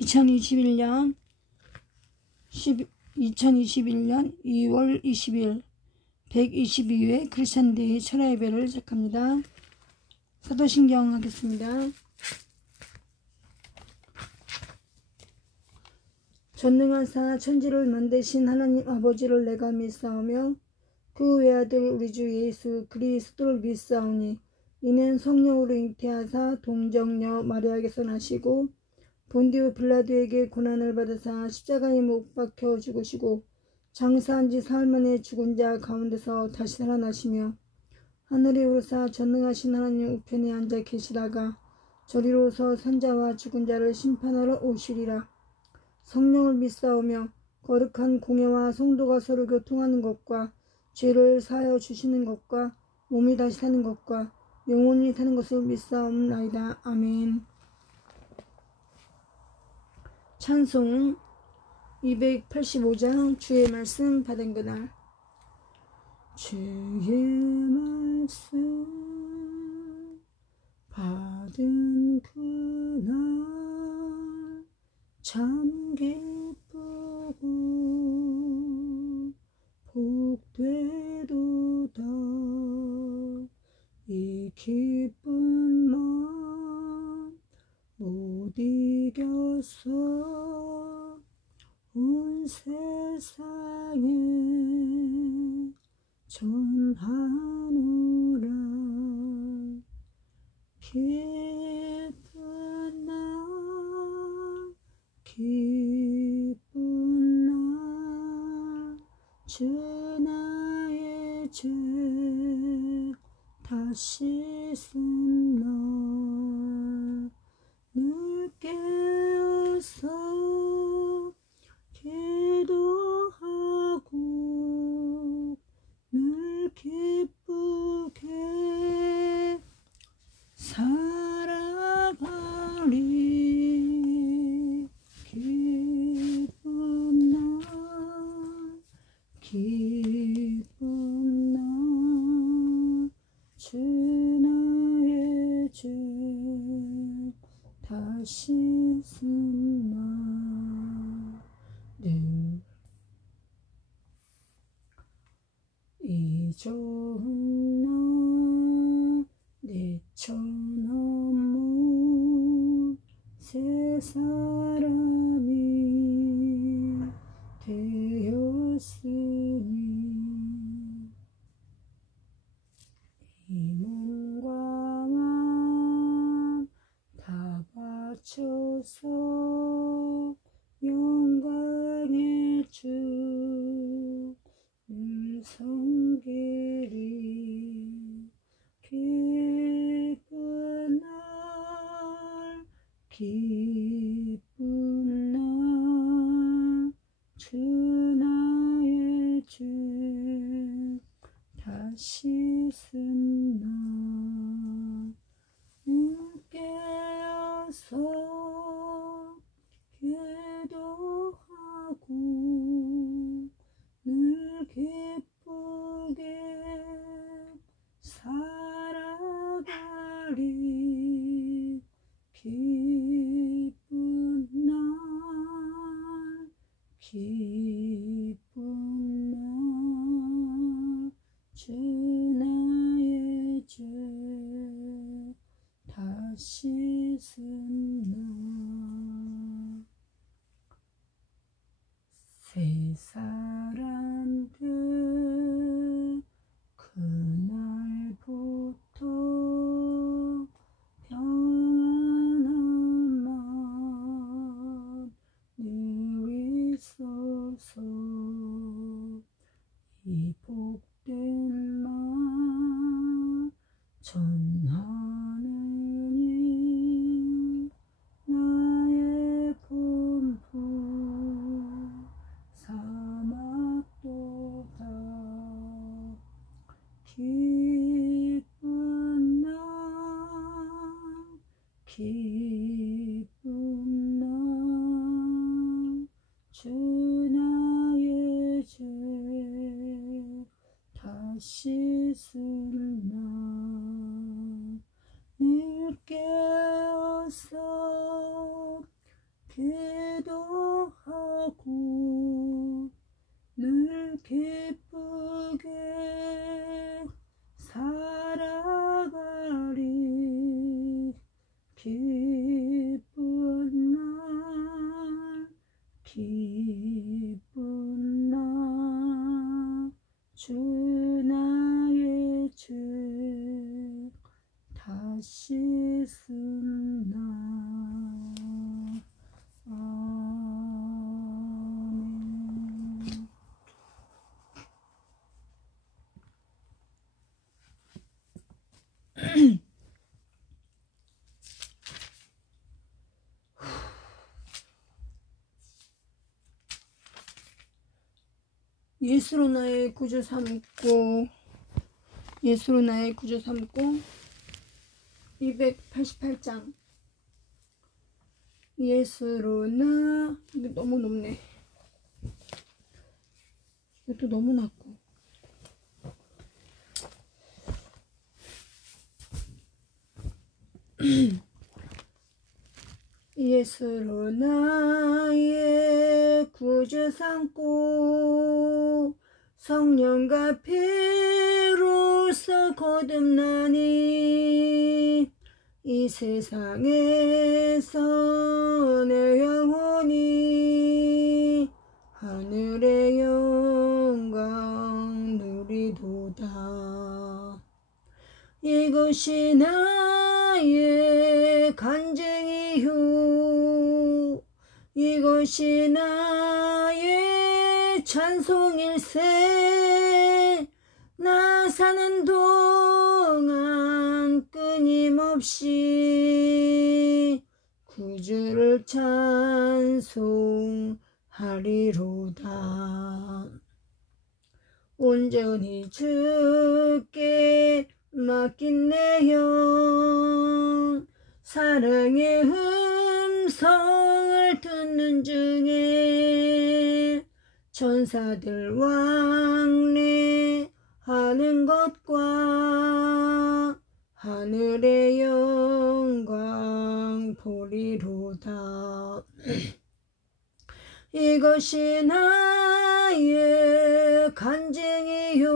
2021년 2월 20일 122회 크리스찬데이 철야 예배를 시작합니다. 사도신경 하겠습니다. 전능하사 천지를 만드신 하나님 아버지를 내가 믿사오며 그 외아들 우리 주 예수 그리스도를 믿사오니 이는 성령으로 잉태하사 동정녀 마리아에게서 나시고 본디오 빌라도에게 고난을 받으사 십자가에 못 박혀 죽으시고 장사한 지 사흘 만에 죽은 자 가운데서 다시 살아나시며 하늘에 오르사 전능하신 하나님 우편에 앉아 계시다가 저리로서 산자와 죽은 자를 심판하러 오시리라. 성령을 믿사오며 거룩한 공예와 성도가 서로 교통하는 것과 죄를 사하여 주시는 것과 몸이 다시 사는 것과 영원히 사는 것을 믿사옵나이다. 아멘. 찬송 285장 주의 말씀 받은 그날. 주의 말씀 받은 그날 참 기쁘고 복되도다. 이 기쁜 마음 못 이겨서 온 세상에 전하노라. 기쁜 날 기쁜 날 주 나의 죄 다시 쓴 날 늘 깨어서 기도하고 늘 기쁘게 살아가리. 기쁜 날 기쁜 날 주 나의 죄 다시 쓴 날 늘 이 좋은 날 내처럼 새 사람이 되었으니 이 몸과 마음 다 바쳐서 영광의 주 늘 섬기리. 기쁜 날 기쁜 날 주 나의 죄 다시 쓴 날 깨어서 기도하고 늘 기쁘게 살아가리. 기쁜 날 기쁜 날 주 나의 죄 다시 쓴 날 새 사람 그 그날부터 평안한 마음 늘 있어서 이 복된 마음 전하느니 나의 분부 사막도다. 기쁜 날 기쁜 날 주 나의 죄 다시 쓴 날 늘 깨어서 그 하고 늘 기쁘게 살아가리. 기쁜 날 기쁜 날 주 나의 죄 다시 쓴 날. 아멘. 예수로 나의 구주 삼고, 예수로 나의 구주 삼고 288장. 예수로 나, 이거 너무 높네. 이것도 너무 낮고. 예수로 나의 구주 삼고 성령과 피로써 거듭나니 이 세상에서 내 영혼이 하늘의 영광 누리도다. 이것이 나의 간증이요 이것이 나의 찬송일세. 나 사는 동안 끊임없이 구주를 찬송하리로다. 온전히 주께 맡긴 내 영 사랑의 음성을 듣는 중에 천사들 왕래하는 것과 하늘의 영광 보리로다. 이것이 나의 간증이요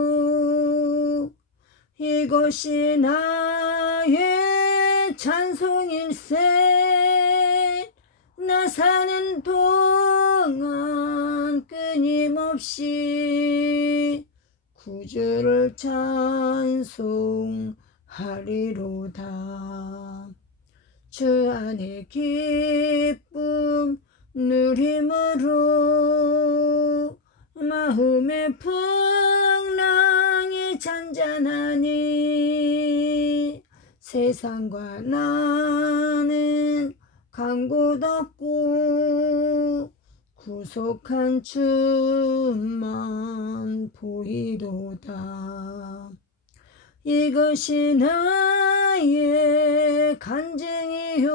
이것이 나의 찬송일세. 나 사는 동안 끊임없이 구주를 찬송하리로다. 주 안에 기쁨 누림으로 마음의 풍랑이 잔잔하니 세상과 나는 간 곳 없고 구속한 주만 보이도다. 이것이 나의 간증이요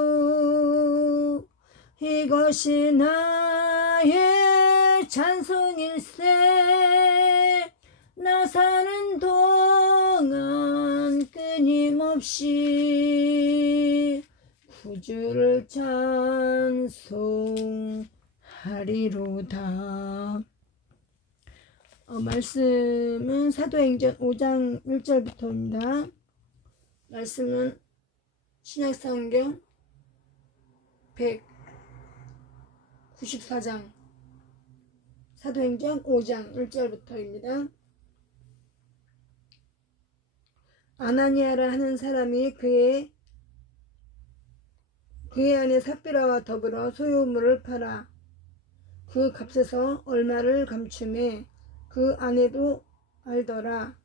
이것이 나의 찬송일세. 나 사는 동안 끊임없이 구주를 찬송하리로다. 말씀은 사도행전 5장 1절부터입니다. 말씀은 신약성경 194장 사도행전 5장 1절부터입니다. 아나니아라 하는 사람이 그의 안에 삽비라와 더불어 소유물을 팔아 그 값에서 얼마를 감추매 그 아내도 알더라.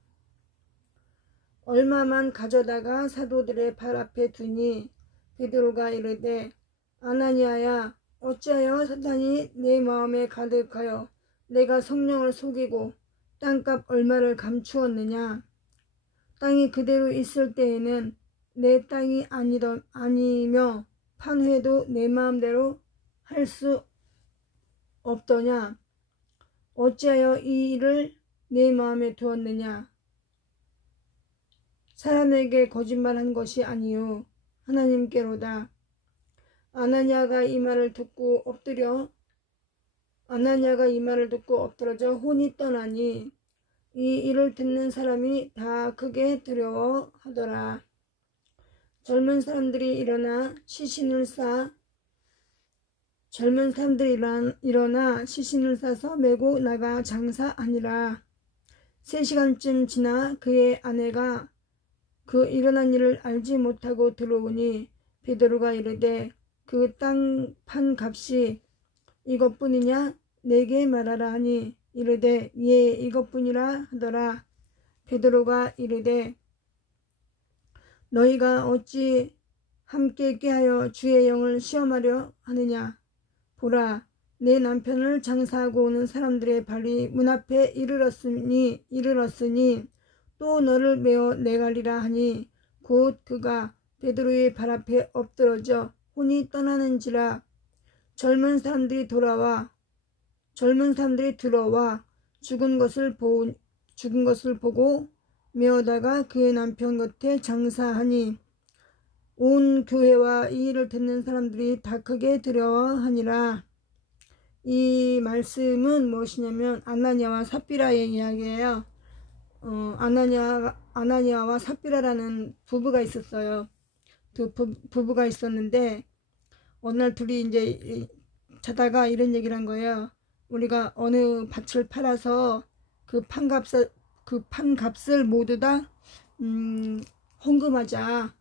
얼마만 가져다가 사도들의 발 앞에 두니 베드로가 이르되 아나니아야 어찌하여 사탄이 내 마음에 가득하여 내가 성령을 속이고 땅값 얼마를 감추었느냐. 땅이 그대로 있을 때에는 내 땅이 아니며 판회도 내 마음대로 할 수 없더냐. 어찌하여 이 일을 내 마음에 두었느냐. 사람에게 거짓말한 것이 아니요 아나니아가 이 말을 듣고 엎드려 아나니아가 이 말을 듣고 엎드러져 혼이 떠나니 이 일을 듣는 사람이 다 크게 두려워하더라. 젊은 사람들이 일어나 시신을 싸서 메고 나가 장사하니라. 3시간쯤 지나 그의 아내가 그 일어난 일을 알지 못하고 들어오니 베드로가 이르되 그 땅 판 값이 이것뿐이냐 내게 말하라 하니 이르되 예 이것뿐이라 하더라. 베드로가 이르되 너희가 어찌 함께 꾀하여 주의 영을 시험하려 하느냐. 보라 내 남편을 장사하고 오는 사람들의 발이 문 앞에 이르렀으니 또 너를 메어 내가리라 하니 곧 그가 베드로의 발 앞에 엎드러져 혼이 떠나는지라. 젊은 사람들이 들어와 죽은 것을 보고 메어다가 그의 남편 곁에 장사하니 온 교회와 이 일을 듣는 사람들이 다 크게 두려워하니라. 이 말씀은 무엇이냐면 아나니아와 삽비라의 이야기예요. 아나니아와 삽비라라는 부부가 있었어요. 그 부부가 있었는데 어느 날 둘이 이제 자다가 이런 얘기를 한 거예요. 우리가 어느 밭을 팔아서 그 판값을 모두 다 헌금하자,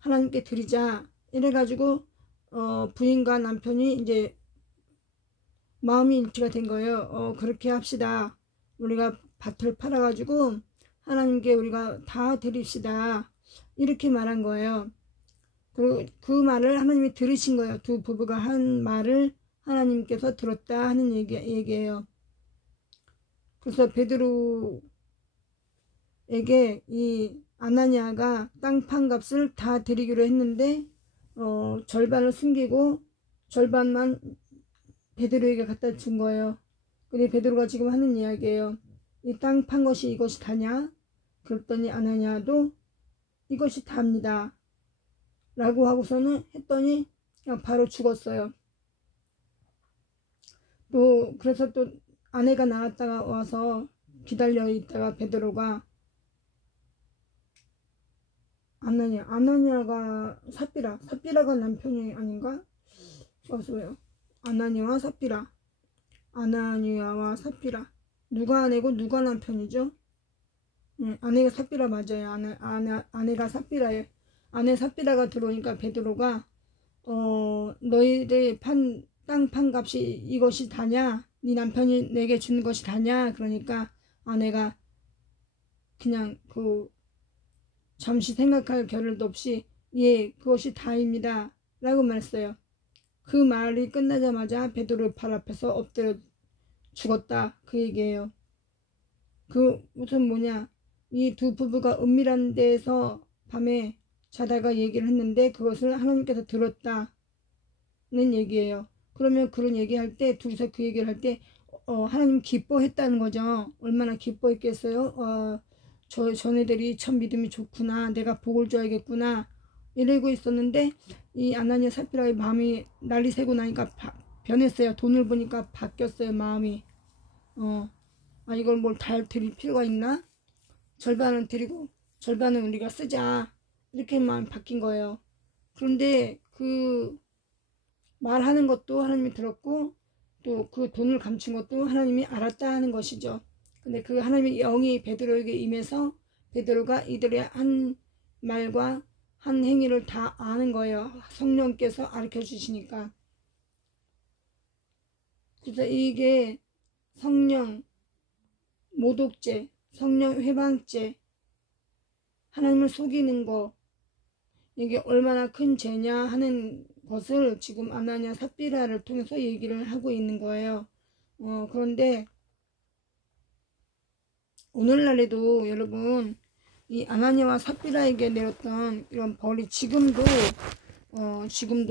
하나님께 드리자. 이래가지고 부인과 남편이 이제 마음이 일치가 된 거예요. 그렇게 합시다. 우리가 밭을 팔아가지고 하나님께 우리가 다 드립시다. 이렇게 말한 거예요. 그리고 그 말을 하나님이 들으신 거예요. 두 부부가 한 말을 하나님께서 들었다 하는 얘기예요. 그래서 베드로에게 이 아나니아가 땅 판 값을 다 드리기로 했는데 절반을 숨기고 절반만 베드로에게 갖다 준 거예요. 근데 베드로가 지금 하는 이야기예요. 이 땅 판 것이 이것이 다냐? 그랬더니 아나니아도 이것이 답니다. 라고 하고서는 했더니 그냥 바로 죽었어요. 그래서 또 아내가 나갔다가 와서 기다려 있다가 베드로가 아나니아가 삽비라가 남편이 아닌가? 어서요. 아나니아와 삽비라 누가 아내고 누가 남편이죠? 아내가 삽비라 맞아요. 아내가 삽비라예요. 아내 삽비라가 들어오니까 베드로가 너희들 땅 판 값이 이것이 다냐? 네 남편이 내게 준 것이 다냐? 그러니까 아내가 그냥 잠시 생각할 겨를도 없이 예 그것이 다입니다 라고 말했어요. 그 말이 끝나자마자 베드로 발 앞에서 엎드려 죽었다 그 얘기예요. 무슨 뭐냐, 이 두 부부가 은밀한 데에서 밤에 자다가 얘기를 했는데 그것을 하나님께서 들었다는 얘기예요. 그러면 그런 얘기할 때 둘이서 그 얘기를 할 때 하나님 기뻐했다는 거죠. 얼마나 기뻐했겠어요. 전애들이 참 믿음이 좋구나, 내가 복을 줘야겠구나 이러고 있었는데 이 아나니아 삽비라의 마음이 난리 새고 나니까 변했어요. 돈을 보니까 바뀌었어요. 마음이 이걸 뭘 다 드릴 필요가 있나? 절반은 드리고 절반은 우리가 쓰자 이렇게 마음이 바뀐 거예요. 그런데 그 말하는 것도 하나님이 들었고 또 그 돈을 감춘 것도 하나님이 알았다 하는 것이죠. 근데 그 하나님의 영이 베드로에게 임해서 베드로가 이들의 한 말과 한 행위를 다 아는 거예요. 성령께서 가르쳐 주시니까. 그래서 이게 성령 모독죄, 성령 회방죄, 하나님을 속이는 거, 이게 얼마나 큰 죄냐 하는 것을 지금 아나니아 삽비라를 통해서 얘기를 하고 있는 거예요. 그런데 오늘날에도 여러분 이 아나니아와 삽비라에게 내렸던 이런 벌이 지금도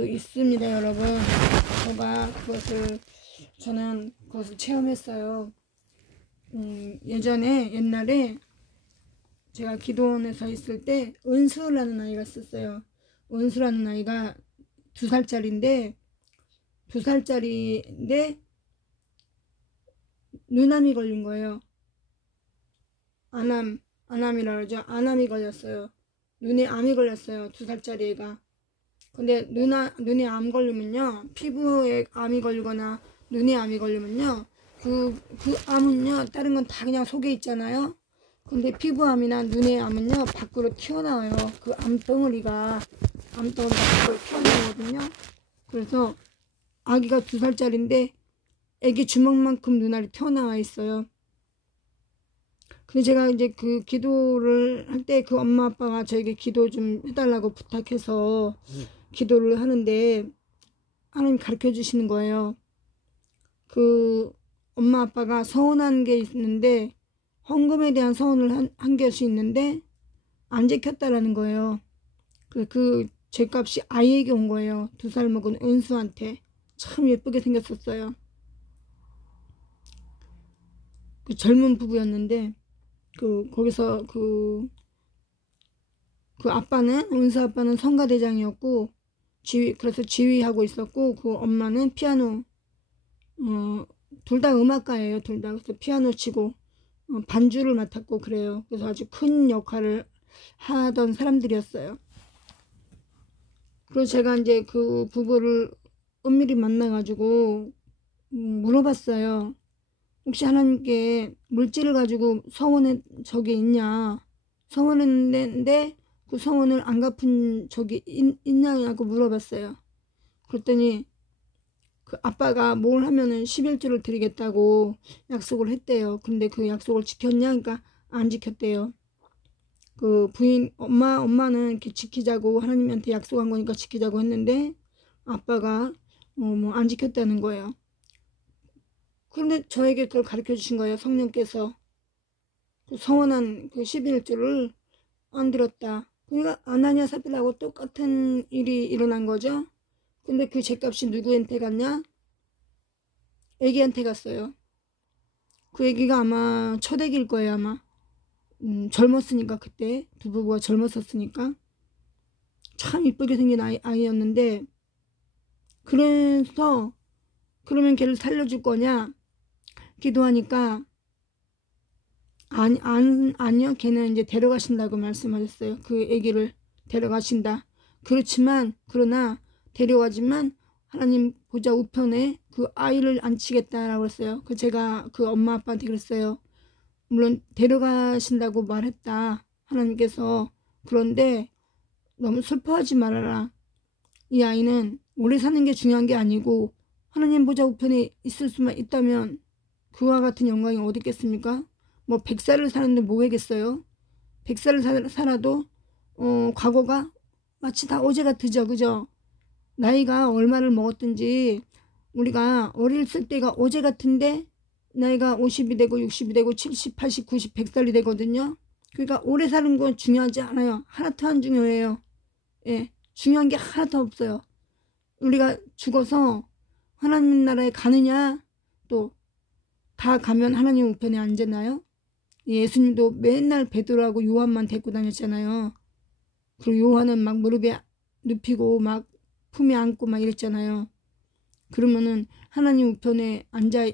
있습니다. 여러분 저는 그것을 체험했어요. 옛날에 제가 기도원에서 있을 때 은수라는 아이가 있었어요. 은수라는 아이가 2살짜리인데 눈암이 걸린 거예요. 안암이라 그러죠. 안암이 걸렸어요. 눈에 암이 걸렸어요. 2살짜리 애가. 근데 눈에 암 걸리면요, 피부에 암이 걸리거나 눈에 암이 걸리면요, 그 암은요, 다른 건 다 그냥 속에 있잖아요. 근데 피부암이나 눈의 암은요, 밖으로 튀어나와요. 그 암덩어리가 밖으로 튀어나오거든요. 그래서 아기가 2살짜리인데 애기 주먹만큼 눈알이 튀어나와 있어요. 근데 제가 이제 그 기도를 할 때 그 엄마 아빠가 저에게 기도 좀 해달라고 부탁해서 기도를 하는데 하나님 가르쳐 주시는 거예요. 그 엄마 아빠가 서운한 게 있는데 헌금에 대한 서운을 한 것이 있는데 안 지켰다라는 거예요. 그 죄값이 아이에게 온 거예요. 2살 먹은 은수한테. 참 예쁘게 생겼었어요. 그 젊은 부부였는데 거기서 그 아빠는, 은수 아빠는 성가대장이었고 그래서 지휘하고 있었고, 그 엄마는 피아노, 둘 다 음악가예요. 둘 다. 그래서 피아노 치고 반주를 맡았고 그래요. 그래서 아주 큰 역할을 하던 사람들이었어요. 그래서 제가 이제 그 부부를 은밀히 만나가지고 물어봤어요. 혹시 하나님께 물질을 가지고 서원한 적이 있냐? 서원했는데 그 서원을 안 갚은 적이 있냐고 물어봤어요. 그랬더니 그 아빠가 뭘 하면은 11조를 드리겠다고 약속을 했대요. 근데 그 약속을 지켰냐? 그러니까 안 지켰대요. 그 부인, 엄마는 이렇게 지키자고 하나님한테 약속한 거니까 지키자고 했는데 아빠가 뭐 안 지켰다는 거예요. 그런데 저에게 그걸 가르쳐 주신 거예요. 성령께서. 그 서원한 그 11조를 안 드렸다. 그러니까 아나니아 사필하고 똑같은 일이 일어난 거죠. 근데 그 죄값이 누구한테 갔냐? 애기한테 갔어요. 그 애기가 아마 첫 애기일 거예요. 아마 젊었으니까, 그때 두 부부가 젊었었으니까 참 이쁘게 생긴 아이였는데, 그래서 그러면 걔를 살려줄 거냐 기도하니까 아니요, 걔는 이제 데려가신다고 말씀하셨어요. 그 애기를 데려가신다. 그러나 데려가지만 하나님 보좌 우편에 그 아이를 앉히겠다라고 했어요. 제가 그 엄마 아빠한테 그랬어요. 물론 데려가신다고 말했다, 하나님께서. 그런데 너무 슬퍼하지 말아라. 이 아이는 오래 사는 게 중요한 게 아니고 하나님 보좌 우편에 있을 수만 있다면 그와 같은 영광이 어디 있겠습니까? 뭐 100살을 사는데 뭐 하겠어요? 100살을 살아도 과거가 마치 다 어제 같으죠. 그죠? 나이가 얼마를 먹었든지 우리가 어렸을 때가 어제 같은데 나이가 50이 되고 60이 되고 70, 80, 90, 100살이 되거든요. 그러니까 오래 사는 건 중요하지 않아요. 하나도 안 중요해요. 예, 중요한 게 하나도 없어요. 우리가 죽어서 하나님 나라에 가느냐, 또 다 가면 하나님 우편에 앉았나요? 예수님도 맨날 베드로하고 요한만 데리고 다녔잖아요. 그리고 요한은 막 무릎에 눕히고 막 품에 안고 막 이랬잖아요. 그러면은 하나님 우편에 앉아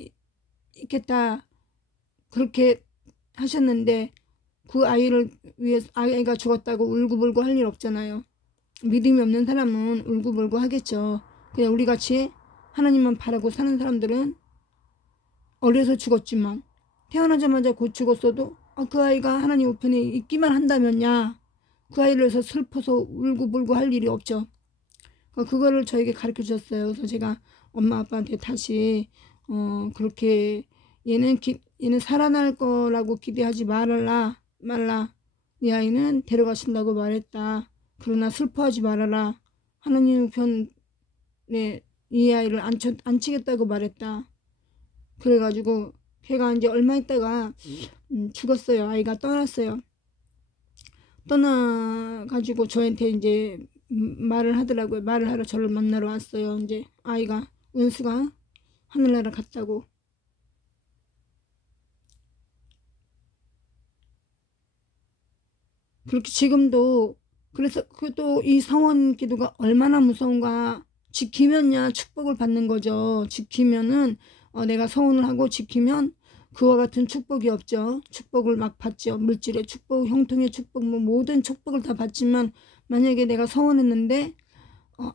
있겠다 그렇게 하셨는데 그 아이를 위해서 아이가 죽었다고 울고불고 할 일 없잖아요. 믿음이 없는 사람은 울고불고 하겠죠. 그냥 우리 같이 하나님만 바라고 사는 사람들은 어려서 죽었지만 태어나자마자 곧 죽었어도 그 아이가 하나님 우편에 있기만 한다면야 그 아이를 위해서 슬퍼서 울고불고 할 일이 없죠. 그거를 저에게 가르쳐 주셨어요. 그래서 제가 엄마 아빠한테 다시 그렇게 얘는 살아날 거라고 기대하지 말라. 이 아이는 데려가신다고 말했다. 그러나 슬퍼하지 말아라. 하나님 우편에 이 아이를 앉히겠다고 말했다. 그래가지고 걔가 이제 얼마 있다가 죽었어요. 아이가 떠났어요. 떠나가지고 저한테 이제 말을 하더라고요. 말을 하러 저를 만나러 왔어요. 이제 아이가, 은수가 하늘나라 갔다고. 그렇게 지금도, 그래서 또 이 성원 기도가 얼마나 무서운가. 지키면야 축복을 받는 거죠. 지키면은 내가 서원을 하고 지키면 그와 같은 축복이 없죠. 축복을 막 받죠. 물질의 축복, 형통의 축복, 뭐 모든 축복을 다 받지만 만약에 내가 서원했는데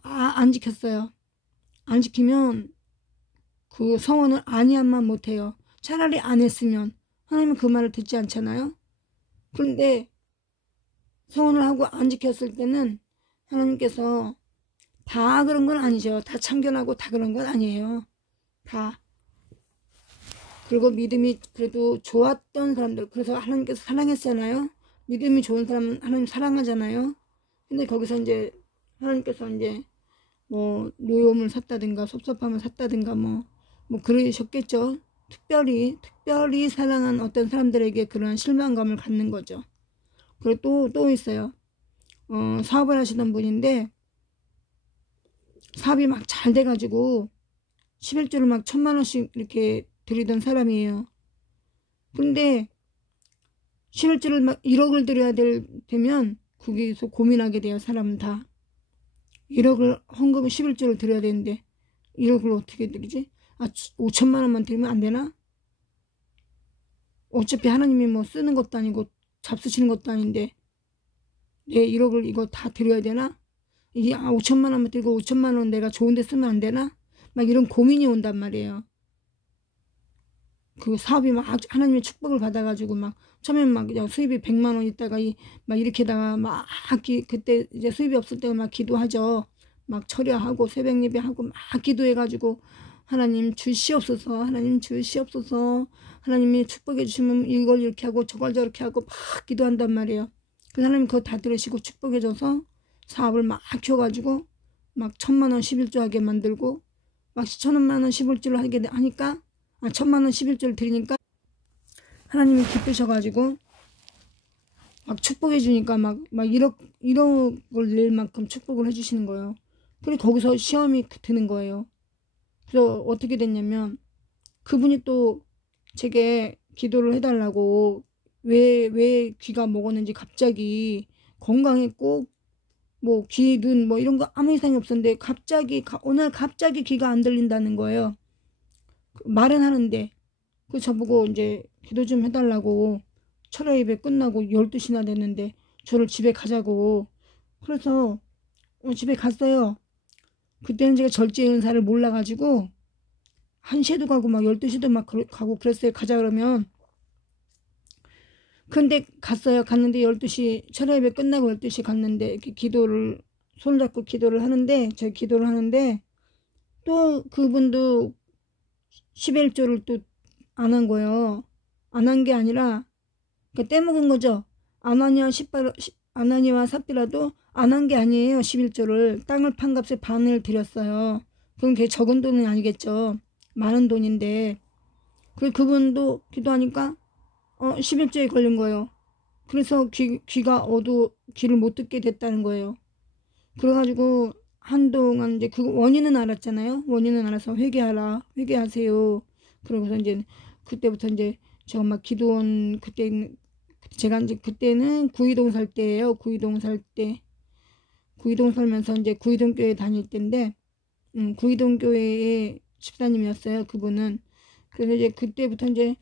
안 지켰어요. 안 지키면 그 서원을 아니한만 못해요. 차라리 안 했으면 하나님은 그 말을 듣지 않잖아요. 그런데 서원을 하고 안 지켰을 때는 하나님께서 다 그런 건 아니죠. 다 참견하고 다 그런 건 아니에요. 다. 그리고 믿음이 그래도 좋았던 사람들, 그래서 하나님께서 사랑했잖아요. 믿음이 좋은 사람은 하나님 사랑하잖아요. 근데 거기서 이제 하나님께서 이제 뭐 노여움을 샀다든가 섭섭함을 샀다든가 뭐 그러셨겠죠. 특별히 사랑한 어떤 사람들에게 그런 실망감을 갖는 거죠. 그리고 또 있어요. 사업을 하시던 분인데 사업이 막 잘 돼가지고 11조를 막 1,000,000원씩 이렇게 드리던 사람이에요. 근데 11조를 막 1억을 드려야 되면 거기서 고민하게 돼요. 사람은 다. 1억을 헌금을 11조를 드려야 되는데 1억을 어떻게 드리지? 5천만 원만 드리면 안 되나? 어차피 하나님이 뭐 쓰는 것도 아니고 잡수시는 것도 아닌데 내 1억을 이거 다 드려야 되나? 이게 5천만 원만 드리고 5천만 원 내가 좋은 데 쓰면 안 되나? 막 이런 고민이 온단 말이에요. 그 사업이 막 하나님의 축복을 받아가지고 막 처음엔 막 그냥 수입이 100만 원 있다가 막 이렇게다가 막 그때 이제 수입이 없을 때가 막 기도하죠. 막 철야하고 새벽 예배하고 막 기도해가지고 하나님 주시옵소서, 하나님 주시옵소서, 하나님이 축복해 주시면 이걸 이렇게 하고 저걸 저렇게 하고 막 기도한단 말이에요. 그 하나님 그거 다 들으시고 축복해 줘서 사업을 막 키워가지고 막 1,000만 원 11조 하게 만들고 막 1,000만 원 11조를 하게 하니까 1,000만 원 11조를 드리니까 하나님이 기쁘셔가지고 막 축복해 주니까 막 1억을 낼 만큼 축복을 해주시는 거예요. 그리고 거기서 시험이 드는 거예요. 그래서 어떻게 됐냐면 그분이 또 제게 기도를 해달라고 왜 귀가 먹었는지 갑자기 건강했고 뭐 귀, 눈 뭐 이런 거 아무 이상이 없었는데 오늘 갑자기 귀가 안 들린다는 거예요. 말은 하는데 그 저보고 이제 기도 좀 해달라고 철야 예배 끝나고 12시나 됐는데 저를 집에 가자고 그래서 집에 갔어요. 그때는 제가 절제 은사를 몰라가지고 1시에도 가고 막 12시도 막 가고 그랬어요. 가자 그러면. 근데 갔어요. 갔는데 12시 철야 예배 끝나고 12시 갔는데 이렇게 기도를 손잡고 기도를 하는데 제가 기도를 하는데 또 그분도 11조를 또 안 한 거예요. 안 한 게 아니라 그러니까 떼먹은 거죠. 아나니와 삽비라도 안 한 게 아니에요. 11조를 땅을 판 값에 반을 드렸어요. 그럼 그게 적은 돈은 아니겠죠. 많은 돈인데 그분도 기도하니까 11조에 걸린 거예요. 그래서 귀를 못 듣게 됐다는 거예요. 그래가지고 한동안 이제 그 원인은 알았잖아요. 원인은 알아서 회개하세요. 그러고서 이제 그때부터 이제 제가 막 기도원 제가 이제 그때는 구이동 살 때예요. 구이동 살면서 이제 구이동 교회 다닐 때인데 구이동 교회의 집사님이었어요. 그분은. 그래서 이제 그때부터 이제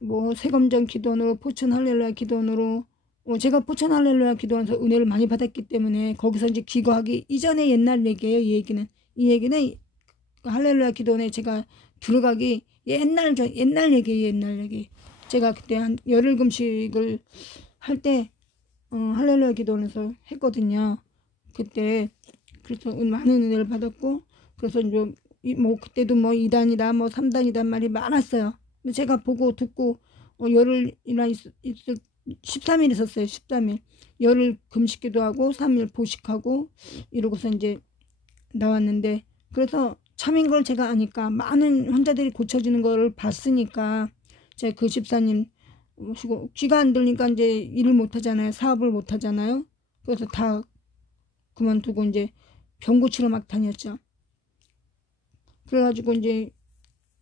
뭐 세검정 기도원으로 포천 할렐루야 기도원으로 제가 포천 할렐루야 기도원에서 은혜를 많이 받았기 때문에 거기서 이제 기거하기 이전에 옛날 얘기예요. 이 얘기는 할렐루야 기도원에 제가 들어가기 옛날 얘기예요. 옛날 얘기. 제가 그때 한 열흘 금식을 할 때 할렐루야 기도원에서 했거든요. 그때 그래서 많은 은혜를 받았고 그래서 이제 뭐 그때도 뭐 2단이다 뭐 3단이다 말이 많았어요. 근데 제가 보고 듣고 열흘이나 있을 13일 있었어요. 13일. 열흘 금식기도 하고 3일 보식하고 이러고서 이제 나왔는데 그래서 참인 걸 제가 아니까 많은 환자들이 고쳐지는 걸 봤으니까 제가 그 집사님 모시고 귀가 안 들리니까 이제 일을 못 하잖아요. 사업을 못 하잖아요. 그래서 다 그만두고 이제 병 고치러 막 다녔죠. 그래가지고 이제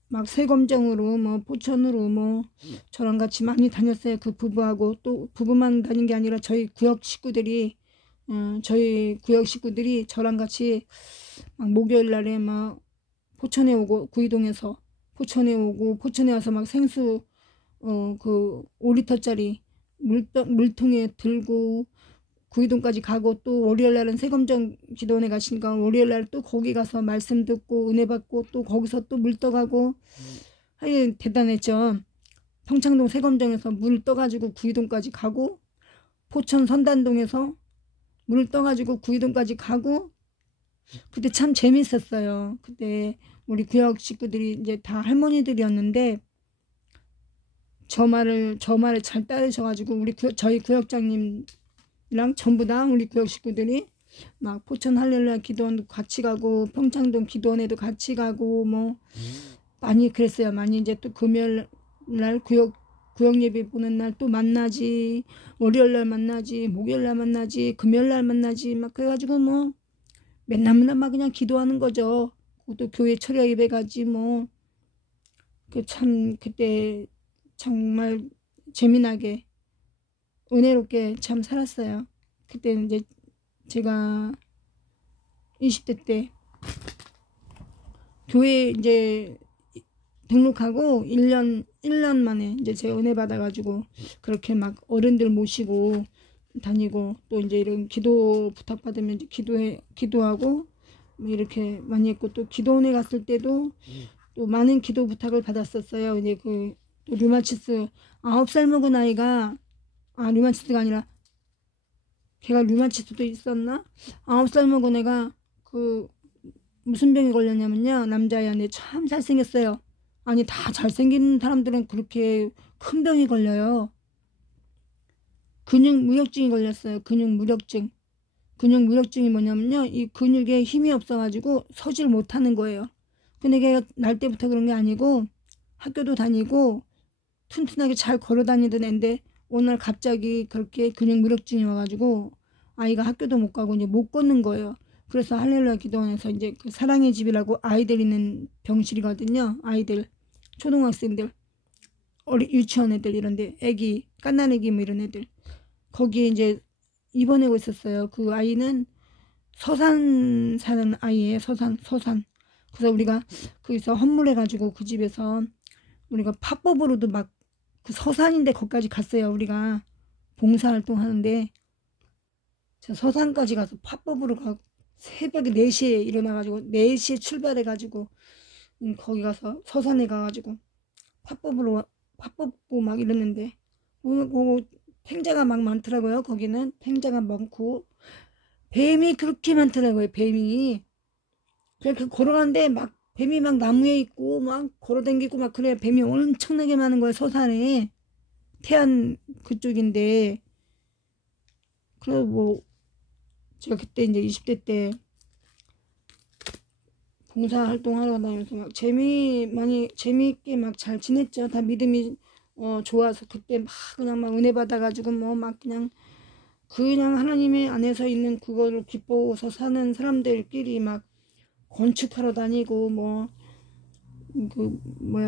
막 세검정으로 뭐 포천으로 뭐 저랑 같이 많이 다녔어요. 그 부부하고 또 부부만 다닌 게 아니라 저희 구역 식구들이 저랑 같이 막 목요일 날에 막 포천에 오고 구이동에서 포천에 오고, 포천에 와서 막 생수 그 5리터짜리 물통에 들고 구이동까지 가고, 또 월요일날은 세검정 기도원에 가시니까 월요일날 또 거기 가서 말씀 듣고 은혜 받고, 또 거기서 또 물 떠가고. 하여튼 대단했죠. 평창동 세검정에서 물 떠가지고 구이동까지 가고, 포천 선단동에서 물 떠가지고 구이동까지 가고. 그때 참 재밌었어요. 그때 우리 구역 식구들이 이제 다 할머니들이었는데 저 말을 잘 따르셔가지고 저희 구역장님이랑 전부 다 우리 구역 식구들이 막 포천 할렐루야 기도원도 같이 가고, 평창동 기도원에도 같이 가고, 뭐 많이 그랬어요. 많이 이제 또 금요일 날 구역 예배 보는 날 또 만나지, 월요일 날 만나지, 목요일 날 만나지, 금요일 날 만나지, 막 그래가지고 뭐 맨날 막 그냥 기도하는 거죠. 또 교회 철야 예배 가지 뭐. 참 그때 정말 재미나게 은혜롭게 참 살았어요. 그때는 이제 제가 20대 때 교회 이제 등록하고 1년 만에 이제 제가 은혜 받아가지고 그렇게 막 어른들 모시고 다니고, 또 이제 이런 기도 부탁받으면 이제 기도하고 뭐 이렇게 많이 했고, 또 기도원에 갔을 때도 또 많은 기도 부탁을 받았었어요. 이제 또 류마티스 9살 먹은 아이가, 류마티스가 아니라 걔가 류마티스도 있었나? 9살 먹은 애가 무슨 병이 걸렸냐면요, 남자애인데 참 잘생겼어요. 아니 다 잘생긴 사람들은 그렇게 큰 병이 걸려요. 근육무력증이 걸렸어요. 근육무력증이 뭐냐면요, 이 근육에 힘이 없어가지고 서질 못하는 거예요. 근데 걔가 날 때부터 그런 게 아니고 학교도 다니고 튼튼하게 잘 걸어다니던 애인데 어느 날 갑자기 그렇게 근육무력증이 와가지고 아이가 학교도 못 가고 이제 못 걷는 거예요. 그래서 할렐루야 기도원에서 이제 그 사랑의 집이라고 아이들 있는 병실이거든요. 아이들, 초등학생들, 유치원 애들 이런데, 애기, 갓난애기 뭐 이런 애들, 거기에 이제 입원하고 있었어요. 그 아이는 서산 사는 아이예요. 서산. 그래서 우리가 거기서 헌물해가지고 그 집에서 우리가 팝법으로도 막 그 서산인데 거기까지 갔어요. 우리가 봉사활동 하는데 저 서산까지 가서 팝법으로 가고, 새벽에 4시에 일어나가지고 4시에 출발해가지고 거기 가서 서산에 가가지고 팝법고 막 이랬는데, 팽자가 막 많더라고요. 거기는 팽자가 많고 뱀이 그렇게 많더라고요. 뱀이 그렇게 걸어가는데 막 뱀이 막 나무에 있고 막 걸어다니고 막 그래. 뱀이 엄청나게 많은 거예요. 서산에, 태안 그쪽인데. 그래서 뭐 제가 그때 이제 20대 때 봉사활동하러 다니면서 막 재미있게 막 잘 지냈죠. 다 믿음이 좋아서 그때 막 그냥 막 은혜 받아가지고 뭐 막 그냥 하나님의 안에서 있는 그거를 기뻐서 사는 사람들끼리 막 건축하러 다니고, 뭐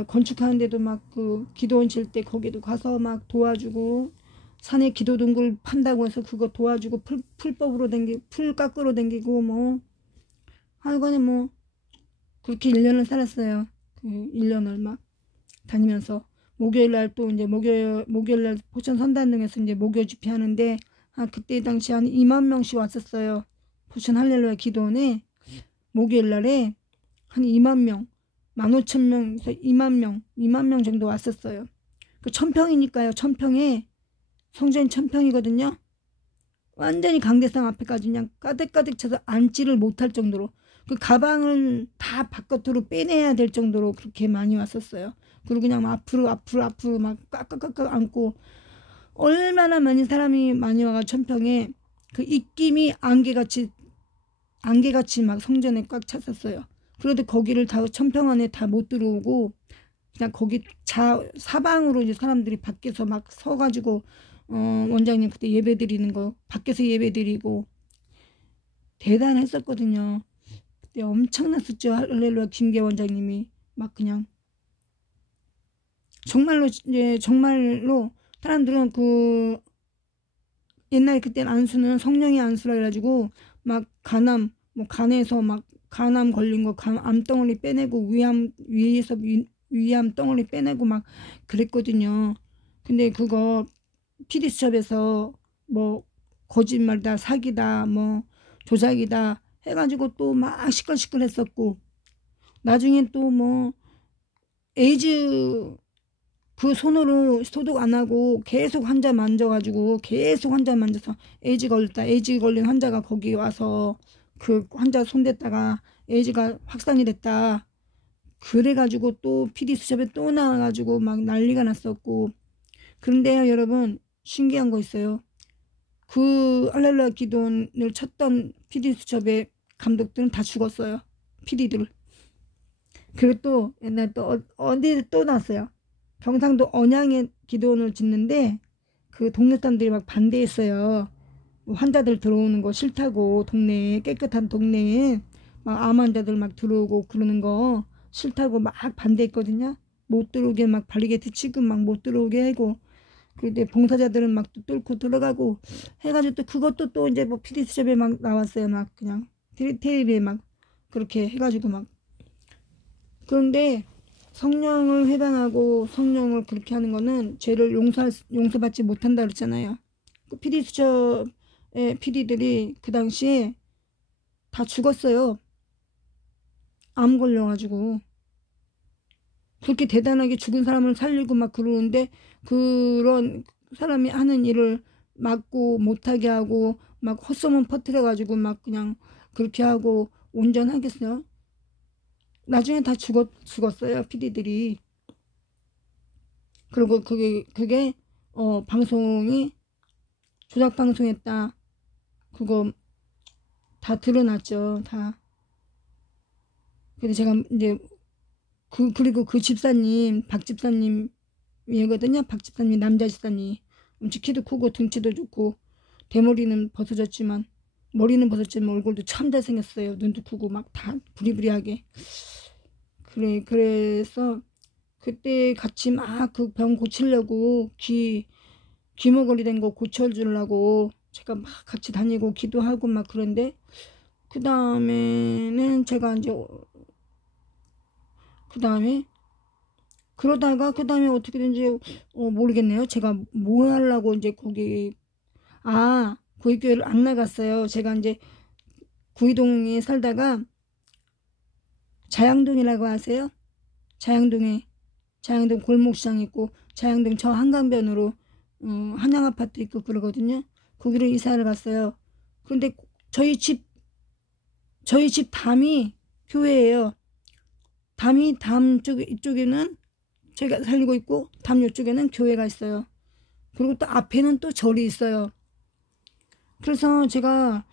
건축하는데도 막 기도원 질 때 거기도 가서 막 도와주고, 산에 기도 동굴 판다고 해서 그거 도와주고, 풀법으로 풀 깎으러 다니고, 뭐 하여간에 뭐 그렇게 1년을 살았어요. 1년을 막 다니면서 목요일날 또 이제 목요일날 포천 선단동에서 이제 목요 집회 하는데, 그때 당시 한 2만 명씩 왔었어요. 포천 할렐루야 기도원에 목요일날에 한 2만 명, 15,000명에서 2만 명 정도 왔었어요. 그 1000평이니까요. 1000평에 성전이 1000평이거든요. 완전히 강대상 앞에까지 그냥 가득가득 차서 앉지를 못할 정도로, 그 가방을 다 바깥으로 빼내야 될 정도로 그렇게 많이 왔었어요. 그리고 그냥 앞으로 막 꽉꽉꽉 앉고, 얼마나 많은 사람이 많이 와가 1000평에 그 입김이 안개같이 막 성전에 꽉 찼었어요. 그래도 거기를 다 1000평 안에 다 못 들어오고 그냥 거기 사방으로 이제 사람들이 밖에서 막 서가지고 원장님 그때 예배 드리는 거 밖에서 예배 드리고 대단했었거든요. 그때 엄청났었죠. 할렐루야 김계 원장님이 막 그냥 정말로 사람들은 옛날에 그때는 안수는 성령의 안수라 해가지고 막 간에서 막 간암 걸린 거 암덩어리 빼내고 위에서 위암 덩어리 빼내고 막 그랬거든요. 근데 그거 PD수첩에서 뭐 거짓말이다, 사기다, 뭐 조작이다 해가지고 또 막 시끌시끌 했었고, 나중에 또 뭐 에이즈 그 손으로 소독 안 하고 계속 환자 만져가지고 계속 환자 만져서 에이즈 걸렸다, 에이즈 걸린 환자가 거기 와서 그 환자 손댔다가 에이즈가 확산이 됐다 그래가지고 또 PD수첩에 또 나와가지고 막 난리가 났었고. 그런데요 여러분, 신기한 거 있어요. 그 할렐루야 기도원을 쳤던 PD수첩의 감독들은 다 죽었어요. PD들. 그리고 또 옛날 또 어디 또 났어요. 경상도 언양에 기도원을 짓는데 그 동네 사람들이 막 반대했어요. 환자들 들어오는 거 싫다고, 동네에 깨끗한 동네에 막 암 환자들 막 들어오고 그러는 거 싫다고 막 반대했거든요. 못 들어오게 막 바리게이트 치고 막 못 들어오게 하고, 근데 봉사자들은 막 또 뚫고 들어가고 해가지고 또 그것도 또 이제 뭐 PD수첩에 막 나왔어요. 막 그냥 테레비에 막 그렇게 해가지고 막. 그런데 성령을 회방하고 성령을 그렇게 하는 거는 죄를 용서받지 못한다 그랬잖아요. 그 PD수첩의 PD들이 그 당시에 다 죽었어요. 암 걸려가지고. 그렇게 대단하게 죽은 사람을 살리고 막 그러는데 그런 사람이 하는 일을 막고 못하게 하고 막 헛소문 퍼뜨려가지고 막 그냥 그렇게 하고 온전하겠어요? 나중에 다 죽었어요 PD들이. 그리고 그게 방송이 조작 방송했다 그거 다 드러났죠 다. 근데 제가 이제 그리고 그 집사님 박 집사님이거든요. 박 집사님 남자 집사님 엄청 키도 크고 등치도 좋고 대머리는 벗어졌지만 얼굴도 참 잘생겼어요. 눈도 크고 막 다 부리부리하게. 그래서 그때 같이 막 그 병 고치려고 귀머거리 된 거 고쳐주려고 제가 막 같이 다니고 기도하고 막 그런데 그 다음에는 제가 이제 그러다가 그 다음에 어떻게 된지 모르겠네요. 제가 뭐 하려고 이제 거기 구의교회를 안 나갔어요. 제가 이제 구의동에 살다가 자양동이라고 아세요? 자양동 골목시장 있고 자양동 저 한강변으로 한양아파트 있고 그러거든요. 거기를 이사를 갔어요. 그런데 저희 집 담이 교회예요. 담 이쪽에는 제가 살고 있고 담 이쪽에는 교회가 있어요. 그리고 또 앞에는 또 절이 있어요. 그래서 제가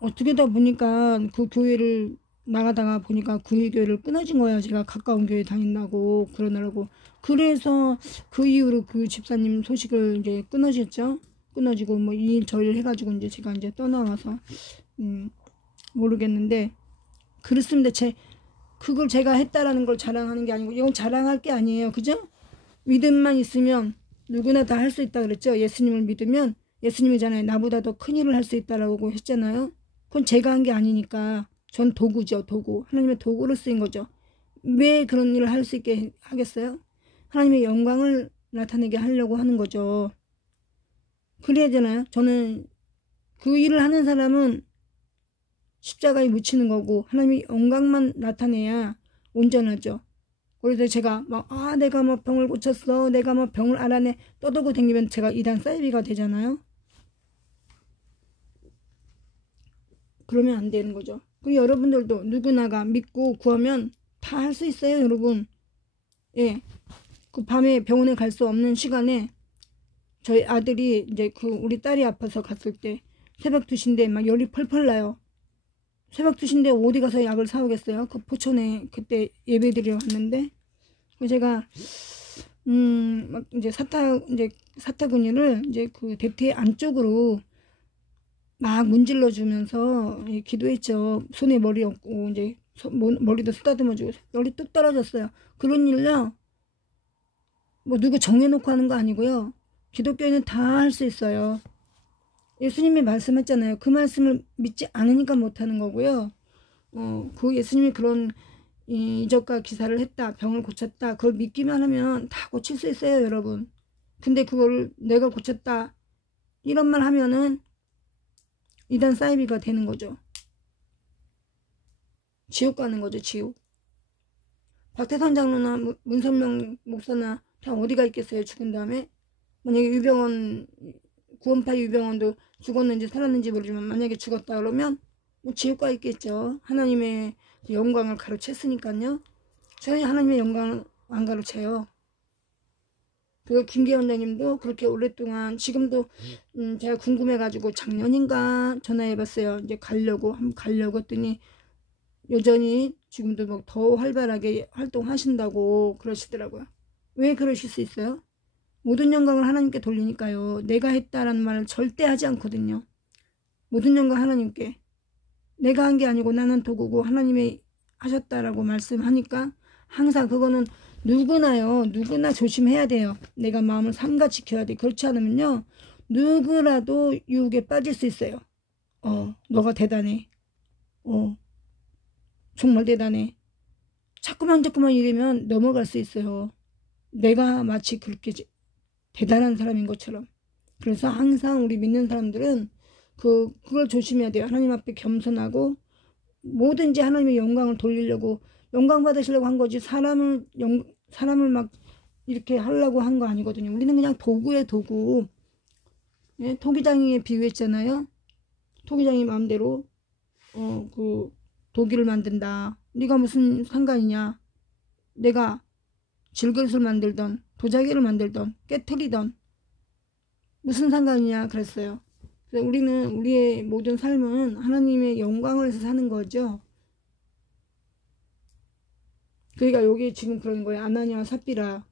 어떻게다 보니까 그 교회를 나가다가 보니까 그 교회를 끊어진 거예요. 제가 가까운 교회 다닌다고 그러느라고. 그래서 그 이후로 그 집사님 소식을 이제 끊어지고 뭐 이 일 저 일 해가지고 이제 제가 이제 떠나와서 모르겠는데 그렇습니다. 그걸 제가 했다라는 걸 자랑하는 게 아니고 이건 자랑할 게 아니에요. 그죠? 믿음만 있으면 누구나 다 할 수 있다 그랬죠. 예수님을 믿으면 예수님이잖아요. 나보다 더 큰 일을 할 수 있다라고 했잖아요. 그건 제가 한 게 아니니까 전 도구죠. 도구. 하나님의 도구로 쓰인 거죠. 왜 그런 일을 할 수 있게 하겠어요? 하나님의 영광을 나타내게 하려고 하는 거죠. 그래야 되나요? 저는 그 일을 하는 사람은 십자가에 묻히는 거고 하나님의 영광만 나타내야 온전하죠. 그래서 제가 내가 뭐 병을 고쳤어, 내가 뭐 병을 알아내 떠들고 다니면 제가 이단 사이비가 되잖아요. 그러면 안 되는 거죠. 그리고 여러분들도 누구나가 믿고 구하면 다 할 수 있어요, 여러분. 예, 그 밤에 병원에 갈 수 없는 시간에 저희 아들이 이제 우리 딸이 아파서 갔을 때 새벽 2시인데 막 열이 펄펄 나요. 새벽 2시인데 어디 가서 약을 사오겠어요? 그 포천에 그때 예배드리러 갔는데 제가 막 이제 사타구니를 이제 그 대퇴 안쪽으로 막 문질러 주면서 기도했죠. 손에 머리 얹고 이제 머리도 쓰다듬어 주고 열이 뚝 떨어졌어요. 그런 일요. 뭐 누구 정해놓고 하는 거 아니고요. 기독교인은 다 할 수 있어요. 예수님이 말씀했잖아요. 그 말씀을 믿지 않으니까 못하는 거고요. 그 예수님이 그런 이적과 기사를 했다, 병을 고쳤다, 그걸 믿기만 하면 다 고칠 수 있어요, 여러분. 근데 그걸 내가 고쳤다 이런 말 하면은 이단 사이비가 되는 거죠. 지옥 가는 거죠, 지옥. 박태선 장로나 문선명 목사나 다 어디가 있겠어요, 죽은 다음에. 만약에 유병원, 구원파 유병원도 죽었는지 살았는지 모르지만 만약에 죽었다 그러면 뭐 지옥 가 있겠죠. 하나님의 영광을 가로챘으니까요. 저희 하나님의 영광을 안 가로채요. 그리고 김계 원장님도 그렇게 오랫동안, 지금도 제가 궁금해가지고 작년인가 전화해봤어요. 이제 한번 가려고 했더니 여전히 지금도 뭐 더 활발하게 활동하신다고 그러시더라고요. 왜 그러실 수 있어요? 모든 영광을 하나님께 돌리니까요. 내가 했다라는 말을 절대 하지 않거든요. 모든 영광 하나님께. 내가 한 게 아니고 나는 도구고 하나님이 하셨다라고 말씀하니까 항상 그거는 누구나 조심해야 돼요. 내가 마음을 삼가 지켜야 돼. 그렇지 않으면요, 누구라도 유혹에 빠질 수 있어요. 너가 대단해. 정말 대단해. 자꾸만 이러면 넘어갈 수 있어요. 내가 마치 그렇게 대단한 사람인 것처럼. 그래서 항상 우리 믿는 사람들은 그걸 조심해야 돼요. 하나님 앞에 겸손하고 뭐든지 하나님의 영광을 돌리려고, 영광 받으시려고 한 거지 사람을 막 이렇게 하려고 한 거 아니거든요. 우리는 그냥 도구예요, 도구. 예? 토기장이에 비유했잖아요. 토기장이 마음대로 그 도기를 만든다. 네가 무슨 상관이냐. 내가 질그릇을 만들던 도자기를 만들던 깨트리던 무슨 상관이냐 그랬어요. 그래서 우리는 우리의 모든 삶은 하나님의 영광을 위해서 사는 거죠. 그러니까 여기 지금 그런 거예요. 아나니아와 삽비라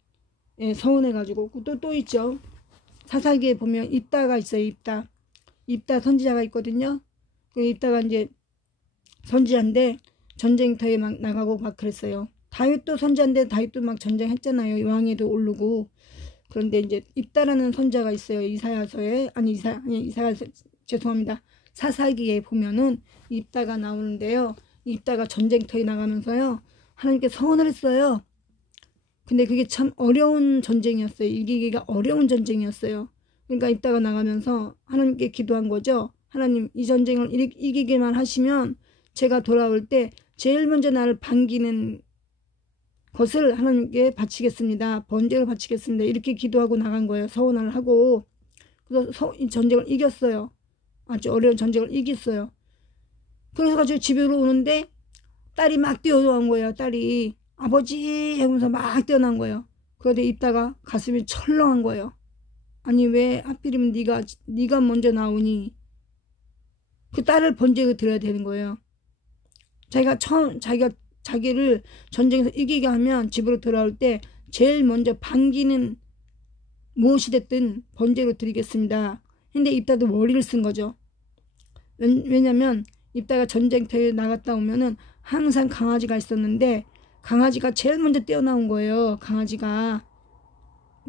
서운해가지고. 또 있죠. 사사기에 보면 입다가 있어요. 입다 선지자가 있거든요. 그 입다가 이제 선지자인데 전쟁터에 막 나가고 막 그랬어요. 다윗도 선지자인데 다윗도 막 전쟁했잖아요. 왕위도 오르고. 그런데 이제 입다라는 선지자가 있어요. 죄송합니다. 사사기에 보면은 입다가 나오는데요. 입다가 전쟁터에 나가면서요, 하나님께 서원을 했어요. 근데 그게 참 어려운 전쟁이었어요. 이기기가 어려운 전쟁이었어요. 그러니까 입다가 나가면서 하나님께 기도한 거죠. 하나님, 이 전쟁을 이기기만 하시면 제가 돌아올 때 제일 먼저 나를 반기는 것을 하나님께 바치겠습니다. 번제를 바치겠습니다. 이렇게 기도하고 나간 거예요. 서원을 하고. 그래서 이 전쟁을 이겼어요. 아주 어려운 전쟁을 이겼어요. 그래서 가지고 집으로 오는데 딸이 막 뛰어나온 거예요. 딸이 아버지 하면서 막 뛰어난 거예요. 그런데 입다가 가슴이 철렁한 거예요. 아니 왜 하필이면 네가 먼저 나오니. 그 딸을 번제로 드려야 되는 거예요. 자기를 전쟁에서 이기게 하면 집으로 돌아올 때 제일 먼저 반기는 무엇이 됐든 번제로 드리겠습니다. 근데 입다도 머리를 쓴 거죠. 왜냐면 입다가 전쟁터에 나갔다 오면은 항상 강아지가 있었는데 강아지가 제일 먼저 뛰어나온 거예요. 강아지가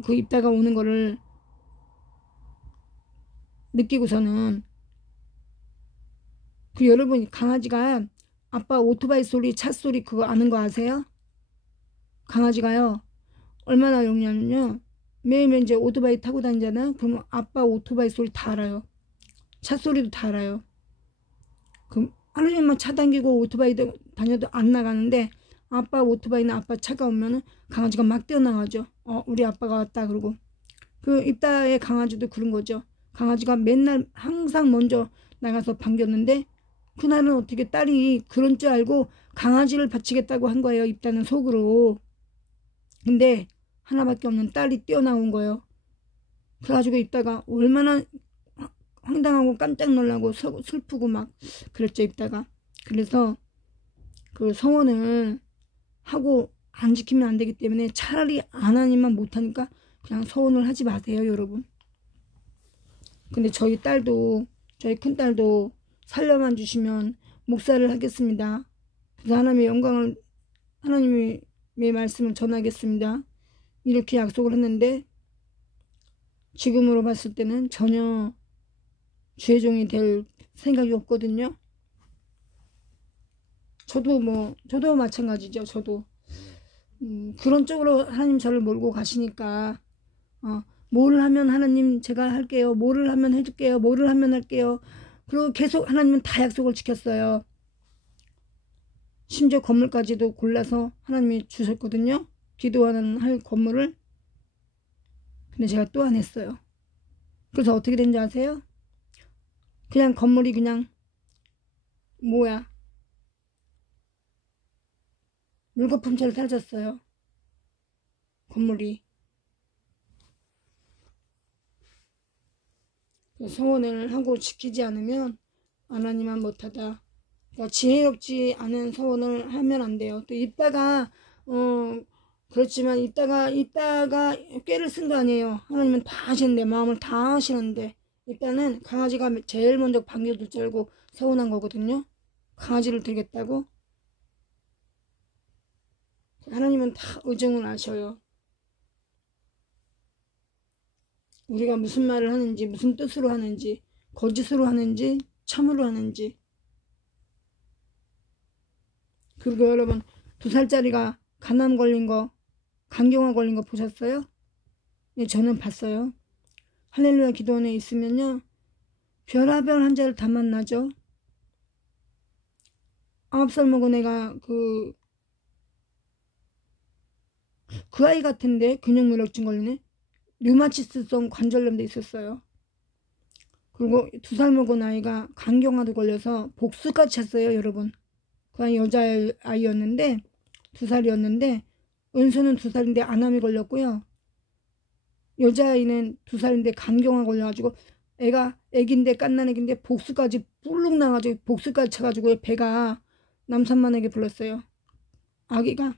그 입다가 오는 거를 느끼고서는. 그 여러분, 강아지가 아빠 오토바이 소리, 차 소리 그거 아는 거 아세요? 강아지가요 얼마나 용냐면요, 매일매일 이제 오토바이 타고 다니잖아요. 그러면 아빠 오토바이 소리 다 알아요. 차 소리도 다 알아요. 그럼 하루 종일 막 차 당기고 오토바이 다녀도 안 나가는데 아빠 오토바이나 아빠 차가 오면은 강아지가 막 뛰어나가죠. 우리 아빠가 왔다 그러고. 그 입다의 강아지도 그런 거죠. 강아지가 맨날 항상 먼저 나가서 반겼는데 그날은 어떻게 딸이 그런 줄 알고 강아지를 바치겠다고 한 거예요. 입다는 속으로. 근데 하나밖에 없는 딸이 뛰어나온 거예요. 그래가지고 입다가 얼마나 황당하고 깜짝 놀라고 슬프고 막 그랬죠. 입다가. 그래서 그 서원을 하고 안 지키면 안 되기 때문에 차라리 안 하니만 못하니까 그냥 서원을 하지 마세요, 여러분. 근데 저희 큰딸도 살려만 주시면 목사를 하겠습니다. 그래서 하나님의 영광을, 하나님의 말씀을 전하겠습니다. 이렇게 약속을 했는데 지금으로 봤을 때는 전혀 주의 종이 될 생각이 없거든요. 저도 마찬가지죠. 저도 그런 쪽으로 하나님 저를 몰고 가시니까 뭘 하면 하나님 제가 할게요. 뭐를 하면 해줄게요. 뭐를 하면 할게요. 그리고 계속 하나님은 다 약속을 지켰어요. 심지어 건물까지도 골라서 하나님이 주셨거든요. 기도하는 할 건물을. 근데 제가 또 안 했어요. 그래서 어떻게 된지 아세요? 그냥 건물이 그냥 물거품처럼 사라졌어요. 건물이. 서원을 하고 지키지 않으면 하나님만 못하다. 그러니까 지혜롭지 않은 서원을 하면 안 돼요. 또 이따가 그렇지만 이따가 꾀를 쓴 거 아니에요. 하나님은 다 하시는데, 마음을 다 하시는데, 일단은 강아지가 제일 먼저 반겨줄 줄 알고 서운한 거거든요. 강아지를 드리겠다고. 하나님은 다 의정을 아셔요. 우리가 무슨 말을 하는지, 무슨 뜻으로 하는지, 거짓으로 하는지, 참으로 하는지. 그리고 여러분, 2살짜리가 간암 걸린 거, 간경화 걸린 거 보셨어요? 네, 저는 봤어요. 할렐루야 기도원에 있으면요, 별하별 환자를 다 만나죠. 9살 먹은 애가 그 아이 같은데 근육무력증 걸리네. 류마티스성 관절염도 있었어요. 그리고 2살 먹은 아이가 간경화도 걸려서 복수까지 찼어요, 여러분. 그 아이 여자아이였는데 2살이었는데 은수는 2살인데 안암이 걸렸고요. 여자아이는 2살인데 간경화 걸려가지고 애기인데 깐난 애기인데 복수까지 뿔룩 나가지고 복수까지 차가지고 배가 남산만하게 불렀어요. 아기가.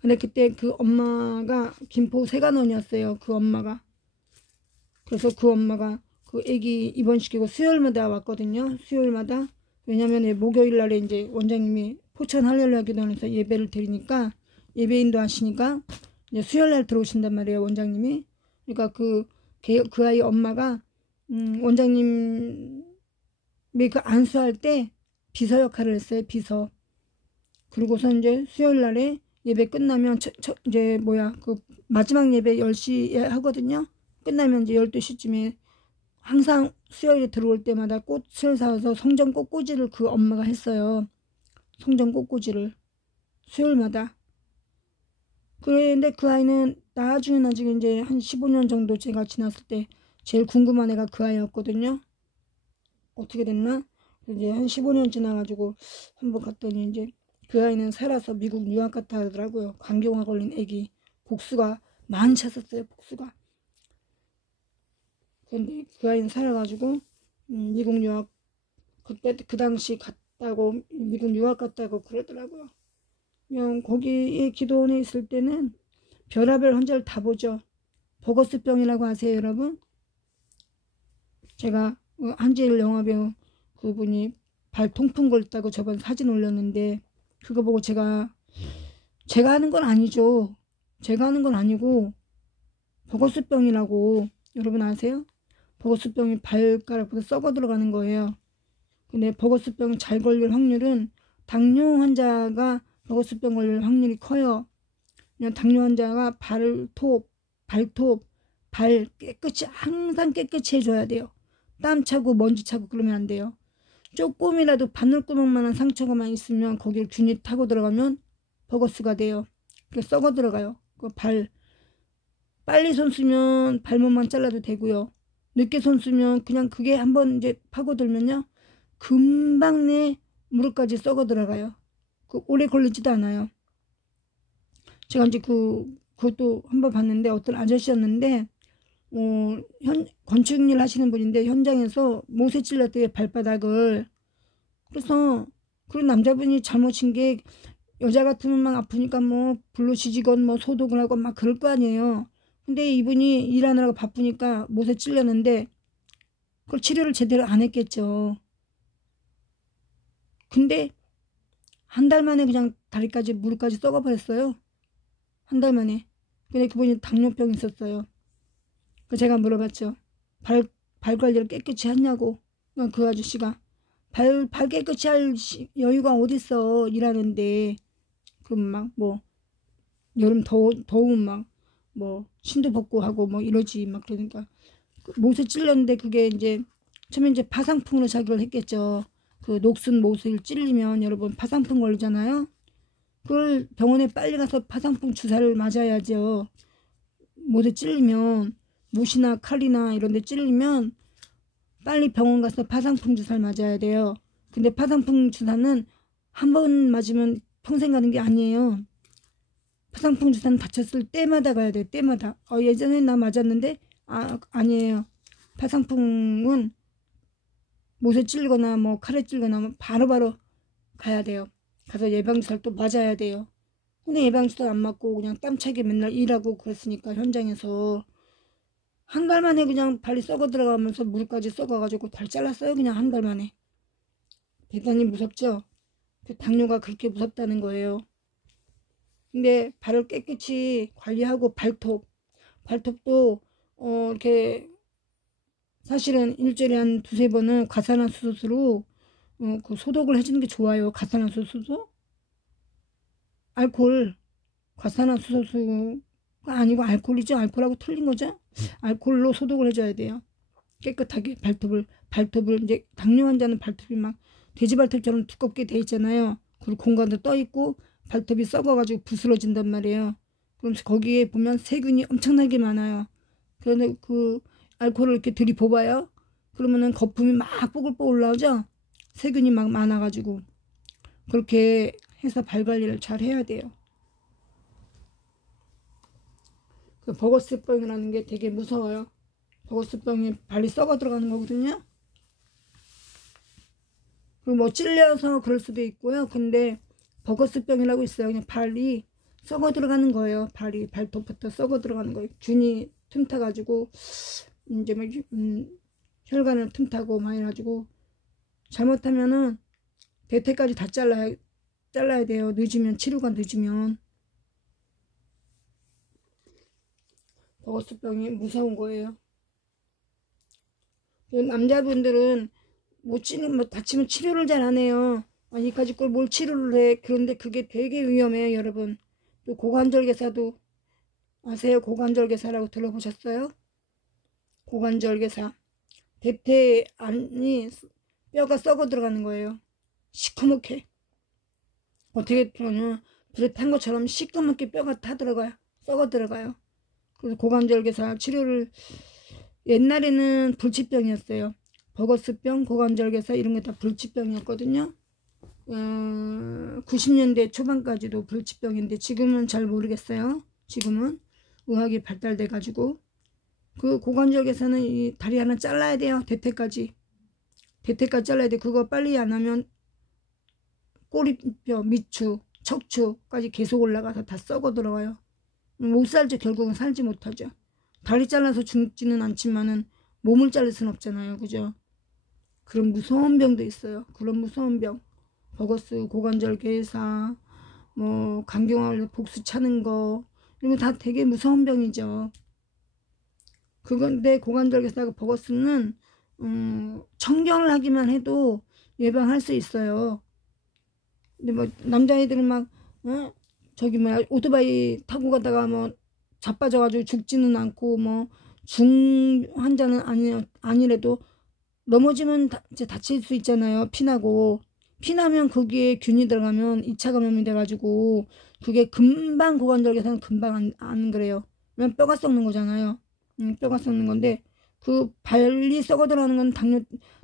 근데 그때 그 엄마가 김포 세관원이었어요. 그 엄마가. 그래서 그 엄마가 그 애기 입원시키고 수요일마다 왔거든요. 수요일마다. 왜냐면 목요일 날에 이제 원장님이 포천 할렐루야 기도원에서 예배를 드리니까 예배인도 하시니까 이제 수요일 날 들어오신단 말이에요. 원장님이. 그러니까 그 아이 엄마가 원장님이 그 안수할 때 비서 역할을 했어요. 비서. 그리고서 이제 수요일 날에 예배 끝나면 이제 그 마지막 예배 10시에 하거든요. 끝나면 이제 12시쯤에 항상 수요일에 들어올 때마다 꽃을 사서 성전 꽃꽂이를 그 엄마가 했어요. 성전 꽃꽂이를 수요일마다. 그런데 그 아이는 나중에 이제 한 15년 정도 제가 지났을 때 제일 궁금한 애가 그 아이였거든요. 어떻게 됐나? 이제 한 15년 지나가지고 한번 갔더니 이제 그 아이는 살아서 미국 유학 갔다 하더라고요. 간경화 걸린 애기. 복수가 많이 찼었어요. 복수가. 근데 그 아이는 살아가지고 미국 유학 그때 그 당시 갔다고 미국 유학 갔다고 그러더라고요. 거기에 기도원에 있을 때는 별하별 환자를 다 보죠. 버거스병이라고 아세요, 여러분? 제가 한지일 영화배우 그분이 발 통풍 걸렸다고 저번 사진 올렸는데 그거 보고 제가 하는 건 아니죠. 제가 하는 건 아니고 버거스병이라고 여러분 아세요? 버거스병이 발가락부터 썩어 들어가는 거예요. 근데 버거스병 잘 걸릴 확률은 당뇨 환자가 버거스병 걸릴 확률이 커요. 그냥 당뇨 환자가 발톱, 발 깨끗이 항상 깨끗이 해줘야 돼요. 땀 차고 먼지 차고 그러면 안 돼요. 조금이라도 바늘구멍만한 상처가만 있으면 거기를 균이 타고 들어가면 버거스가 돼요. 그래서 썩어 들어가요. 그 빨리 손 쓰면 발목만 잘라도 되고요. 늦게 손 쓰면 그냥 그게 한번 이제 파고들면요. 금방 내 무릎까지 썩어 들어가요. 오래 걸리지도 않아요. 제가 이제 그것도 한번 봤는데 어떤 아저씨였는데 건축일 하시는 분인데 현장에서 못에 찔렀대요. 발바닥을. 그래서 그런 남자분이 잘못인 게 여자 같으면 막 아프니까 불로 지지건 소독을 하고 막 그럴 거 아니에요. 근데 이분이 일하느라고 바쁘니까 못에 찔렸는데 그걸 치료를 제대로 안 했겠죠. 근데 한 달 만에 그냥 다리까지 무릎까지 썩어버렸어요. 한 달 만에. 근데 그분이 당뇨병이 있었어요. 제가 물어봤죠. 발 관리를 깨끗이 했냐고. 그 아저씨가 발 깨끗이 할 여유가 어딨어. 일하는데. 그럼 막 뭐 여름 더우면 막 뭐 신도 벗고 하고 뭐 이러지. 막 그러니까 못을 찔렸는데 그게 이제 처음에 이제 파상풍으로 자기를 했겠죠. 그 녹슨 못을 찔리면 여러분 파상풍 걸리잖아요. 그걸 병원에 빨리 가서 파상풍 주사를 맞아야죠. 못에 찔리면 못이나 칼이나 이런 데 찔리면 빨리 병원 가서 파상풍 주사를 맞아야 돼요. 근데 파상풍 주사는 한 번 맞으면 평생 가는 게 아니에요. 파상풍 주사는 다쳤을 때마다 가야 돼요. 때마다. 예전에 나 맞았는데 아니에요. 파상풍은 못에 찔거나 뭐 칼에 찔거나 바로바로 가야 돼요. 가서 예방주사를 또 맞아야 돼요. 근데 예방주사 안 맞고 그냥 땀차게 맨날 일하고 그랬으니까 현장에서 한 달 만에 그냥 발이 썩어 들어가면서 물까지 썩어가지고 발 잘랐어요. 그냥 한 달 만에. 대단히 무섭죠? 그 당뇨가 그렇게 무섭다는 거예요. 근데 발을 깨끗이 관리하고 발톱도 이렇게 사실은 일주일에 한 두세 번은 과산화수소로 그 소독을 해주는 게 좋아요. 과산화수소? 알코올. 과산화수소가 아니고 알코올이죠. 알코올하고 틀린 거죠. 알코올로 소독을 해줘야 돼요. 깨끗하게 발톱을 이제 당뇨 환자는 발톱이 막 돼지 발톱처럼 두껍게 돼 있잖아요. 그리고 공간도 떠 있고 발톱이 썩어가지고 부스러진단 말이에요. 그럼 거기에 보면 세균이 엄청나게 많아요. 그런데 그 알코올을 이렇게 들이부어봐요. 그러면은 거품이 막 뽀글뽀글 올라오죠. 세균이 막 많아가지고 그렇게 해서 발 관리를 잘 해야 돼요. 그 버거스병이라는 게 되게 무서워요. 버거스병이 발이 썩어 들어가는 거거든요. 그리고 뭐 찔려서 그럴 수도 있고요. 근데 버거스병이라고 있어요. 그냥 발이 썩어 들어가는 거예요. 발톱부터 썩어 들어가는 거예요. 균이 틈타가지고 이제 막 혈관을 틈타고 막 해가지고 잘못하면은 대퇴까지 다 잘라야 돼요. 늦으면 치료가 늦으면. 버거스병이 무서운 거예요. 남자분들은 뭐 다치면 치료를 잘 안 해요. 이까짓 걸 뭘 치료를 해. 그런데 그게 되게 위험해요, 여러분. 또 고관절개사도 아세요? 고관절개사라고 들어보셨어요? 고관절개사. 대퇴 안이 뼈가 썩어 들어가는 거예요. 시커멓게. 어떻게 그러냐. 불에 탄 것처럼 시커멓게 뼈가 타 들어가요. 썩어 들어가요. 그래서 고관절개사 치료를 옛날에는 불치병이었어요. 버거스병, 고관절개사 이런 게 다 불치병이었거든요. 90년대 초반까지도 불치병인데 지금은 잘 모르겠어요. 지금은 의학이 발달돼 가지고 그 고관절개사는 이 다리 하나 잘라야 돼요. 대퇴까지 잘라야 돼. 그거 빨리 안 하면 꼬리뼈, 미추, 척추까지 계속 올라가서 다 썩어 들어가요. 못 살죠. 결국은 살지 못하죠. 다리 잘라서 죽지는 않지만은 몸을 자를 순 없잖아요. 그죠? 그런 무서운 병도 있어요. 그런 무서운 병. 버거스, 고관절개사, 뭐 간경화로 복수 차는 거 이런 거 다 되게 무서운 병이죠. 그건데 고관절개사하고 버거스는 청결을 하기만 해도 예방할 수 있어요. 근데 뭐 남자애들은 막 저기 뭐야 오토바이 타고 가다가 뭐 자빠져가지고 죽지는 않고 뭐 중환자는 아니래도 넘어지면 이제 다칠 수 있잖아요. 피나면 거기에 균이 들어가면 2차 감염이 돼가지고 그게 금방 고관절개사는 금방 안 그래요. 왜냐면 뼈가 썩는 거잖아요. 뼈가 썩는 건데 그 발이 썩어 들어가는 건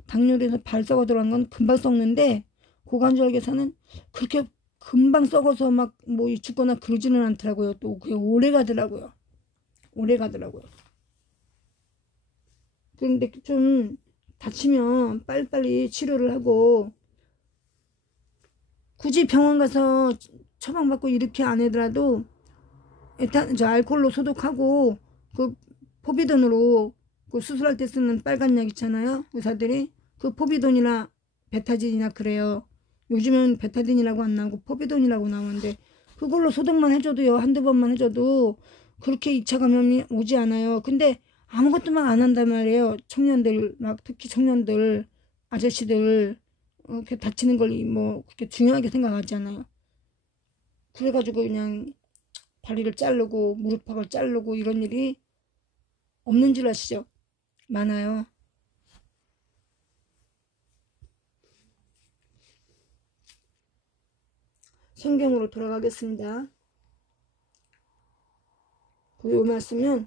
당뇨에서 발 썩어 들어가는 건 금방 썩는데 고관절개사는 그렇게 금방 썩어서 막 뭐 죽거나 그러지는 않더라고요. 또 그게 오래 가더라고요. 그런데 좀 다치면 빨리빨리 치료를 하고 굳이 병원 가서 처방받고 이렇게 안 하더라도 일단 저 알코올로 소독하고 그 포비돈으로 그 수술할 때 쓰는 빨간 약 있잖아요. 의사들이 그 포비돈이나 베타진이나 그래요. 요즘은 베타딘이라고 안 나오고 포비돈이라고 나오는데 그걸로 소독만 해줘도요. 한두 번만 해줘도 그렇게 2차 감염이 오지 않아요. 근데 아무것도 막 안 한단 말이에요. 청년들 막 특히 청년들 아저씨들 그렇게 다치는 걸 뭐 그렇게 중요하게 생각하지 않아요. 그래가지고 그냥 다리를 자르고 무릎팍을 자르고 이런 일이 없는 줄 아시죠? 많아요. 성경으로 돌아가겠습니다. 이 말씀은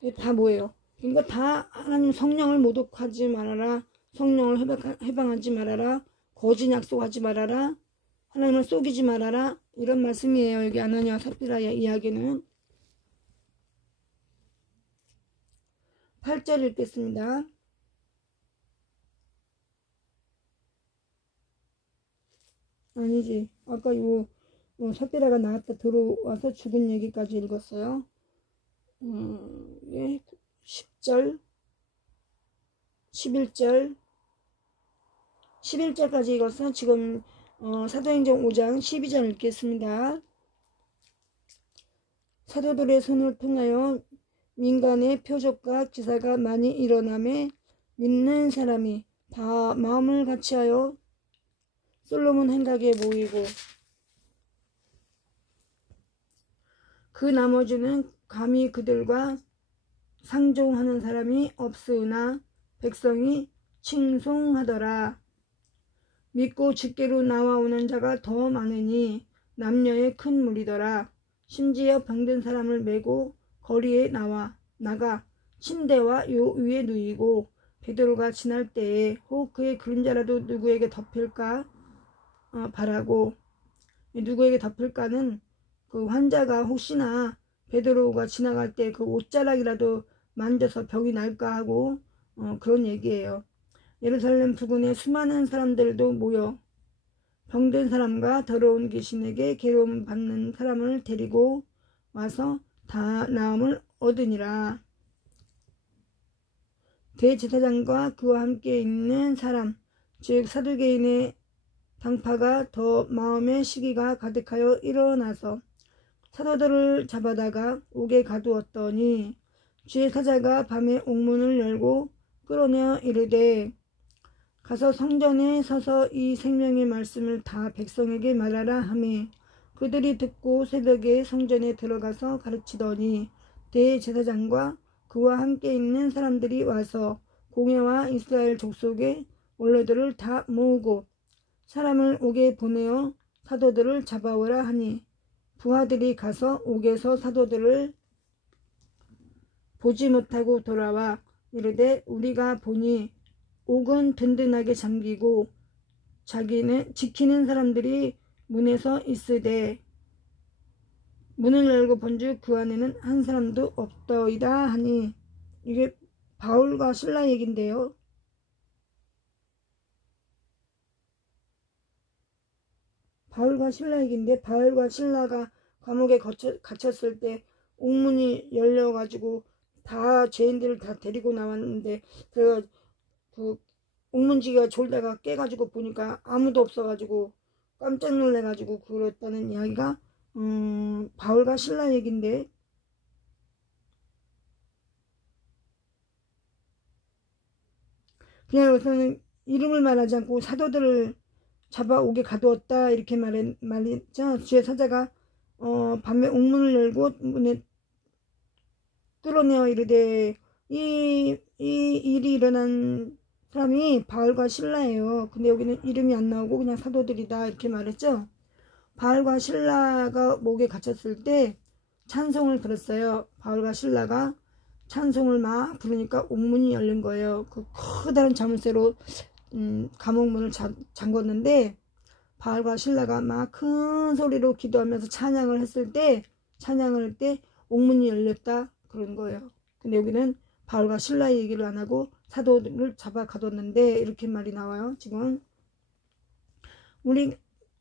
이게 다 뭐예요? 그러니까 다 하나님 성령을 모독하지 말아라. 성령을 해방하지 말아라. 거짓 약속하지 말아라. 하나님을 속이지 말아라. 이런 말씀이에요. 여기 아나니아 삽비라의 이야기는. 8절 읽겠습니다. 아니지. 아까 요 삽비라가 나왔다 들어와서 죽은 얘기까지 읽었어요. 예, 10절, 11절, 11절까지 읽어서 지금 사도행전 5장 12절 읽겠습니다. 사도들의 손을 통하여 민간의 표적과 기사가 많이 일어나매 믿는 사람이 다 마음을 같이하여 솔로몬 행각에 모이고 그 나머지는 감히 그들과 상종하는 사람이 없으나 백성이 칭송하더라. 믿고 직계로 나와오는 자가 더 많으니 남녀의 큰 무리더라. 심지어 병든 사람을 메고 거리에 나가 침대와 요 위에 누이고 베드로가 지날 때에 혹 그의 그림자라도 누구에게 덮일까 바라고, 누구에게 덮일까는 그 환자가 혹시나 베드로가 지나갈 때 그 옷자락이라도 만져서 병이 날까 하고 그런 얘기예요. 예루살렘 부근에 수많은 사람들도 모여 병든 사람과 더러운 귀신에게 괴로움 받는 사람을 데리고 와서 다 나음을 얻으니라. 대제사장과 그와 함께 있는 사람, 즉 사두개인의 당파가 더 마음의 시기가 가득하여 일어나서 사도들을 잡아다가 옥에 가두었더니 주의 사자가 밤에 옥문을 열고 끌어내어 이르되 가서 성전에 서서 이 생명의 말씀을 다 백성에게 말하라 하매 그들이 듣고 새벽에 성전에 들어가서 가르치더니 대제사장과 그와 함께 있는 사람들이 와서 공회와 이스라엘 족속의 원로들을 다 모으고 사람을 옥에 보내어 사도들을 잡아오라 하니 부하들이 가서 옥에서 사도들을 보지 못하고 돌아와 이르되 우리가 보니 옥은 든든하게 잠기고 자기는 지키는 사람들이 문에서 있으되 문을 열고 본즉 그 안에는 한 사람도 없더이다 하니, 이게 바울과 실라 얘긴데요. 바울과 실라 얘긴데 바울과 실라가 감옥에 갇혔을 때 옥문이 열려가지고 다 죄인들을 다 데리고 나왔는데 그 옥문지기가 졸다가 깨가지고 보니까 아무도 없어가지고 깜짝 놀래가지고 그랬다는 이야기가 바울과 실라 얘긴데, 그냥 여기서는 이름을 말하지 않고 사도들을 잡아 옥에 가두었다 이렇게 말했죠. 주의 사자가 밤에 옥문을 열고 문에 뚫어내어 이르되 이 일이 일어난 사람이 바울과 실라예요. 근데 여기는 이름이 안 나오고 그냥 사도들이다 이렇게 말했죠. 바울과 실라가 목에 갇혔을 때 찬송을 들었어요. 바울과 실라가 찬송을 막 부르니까 옥문이 열린 거예요. 그 커다란 자물쇠로 감옥문을 잠궜는데 바울과 실라가 막 큰 소리로 기도하면서 찬양을 할 때 옥문이 열렸다 그런 거예요. 근데 여기는 바울과 실라의 얘기를 안 하고 사도를 잡아 가뒀는데 이렇게 말이 나와요. 지금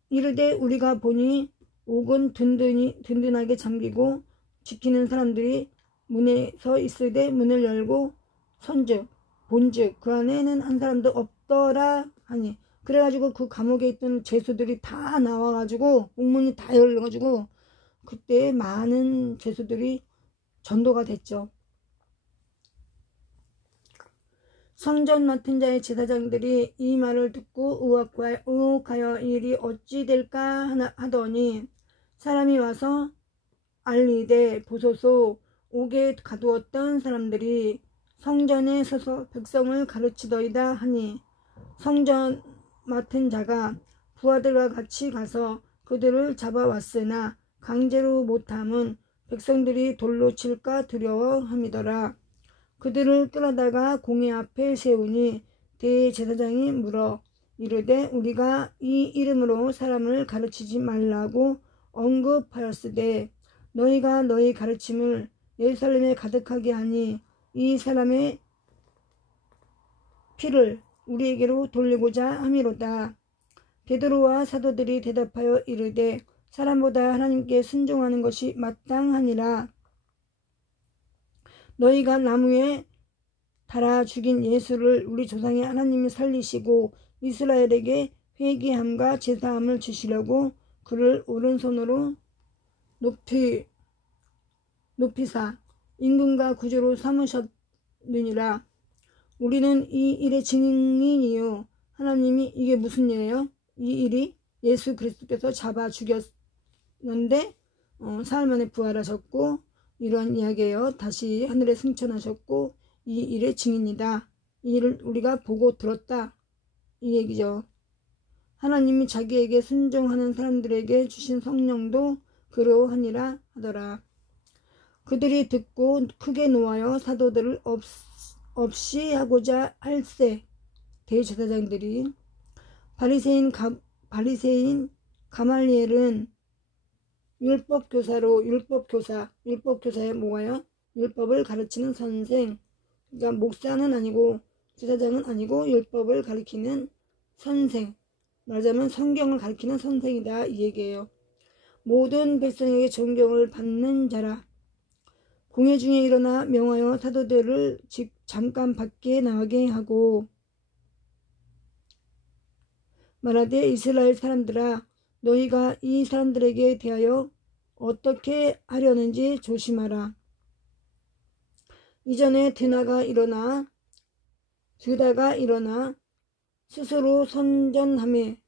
이르되 우리가 보니 옥은 든든하게 잠기고 지키는 사람들이 문에 서 있으되 문을 열고 본즉 그 안에는 한 사람도 없더라 하니, 그래가지고 그 감옥에 있던 죄수들이 다 나와가지고 옥문이 다 열려가지고 그때 많은 죄수들이 전도가 됐죠. 성전 맡은 자의 제사장들이 이 말을 듣고 의혹하여 이 일이 어찌 될까 하더니 사람이 와서 알리되 보소서 옥에 가두었던 사람들이 성전에 서서 백성을 가르치더이다 하니 성전 맡은 자가 부하들과 같이 가서 그들을 잡아왔으나 강제로 못함은 백성들이 돌로 칠까 두려워함이더라. 그들을 끌어다가 공회 앞에 세우니 대제사장이 물어 이르되 우리가 이 이름으로 사람을 가르치지 말라고 언급하였으되 너희가 너희 가르침을 예루살렘에 가득하게 하니 이 사람의 피를 우리에게로 돌리고자 함이로다. 베드로와 사도들이 대답하여 이르되 사람보다 하나님께 순종하는 것이 마땅하니라. 너희가 나무에 달아 죽인 예수를 우리 조상의 하나님이 살리시고 이스라엘에게 회개함과 제사함을 주시려고 그를 오른손으로 높이사 임금과 구주로 삼으셨느니라. 우리는 이 일의 증인이요. 하나님이 이게 무슨 일이에요? 이 일이 예수 그리스도께서 잡아 죽였는데 사흘 만에 부활하셨고 이러한 이야기예요. 다시 하늘에 승천하셨고 이 일의 증인이다. 이 일을 우리가 보고 들었다. 이 얘기죠. 하나님이 자기에게 순종하는 사람들에게 주신 성령도 그러하니라 하더라. 그들이 듣고 크게 노하여 사도들을 없이 하고자 할세. 대제사장들이 바리새인 가말리엘은 율법교사에 뭐가요? 율법을 가르치는 선생. 그러니까 목사는 아니고 제사장은 아니고 율법을 가르치는 선생. 말하자면 성경을 가르치는 선생이다 이 얘기예요. 모든 백성에게 존경을 받는 자라. 공회 중에 일어나 명하여 사도들을 잠깐 밖에 나가게 하고 말하되 이스라엘 사람들아 너희가 이 사람들에게 대하여 어떻게 하려는지 조심하라. 이전에 드다가 일어나 스스로 선전하매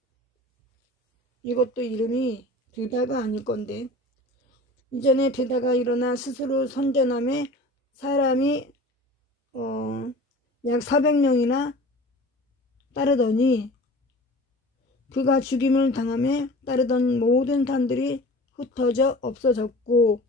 이것도 이름이 드다가 아닐 건데 이전에 드다가 일어나 스스로 선전하매 사람이 약 400명이나 따르더니 그가 죽임을 당하며 따르던 모든 사람들이 흩어져 없어졌고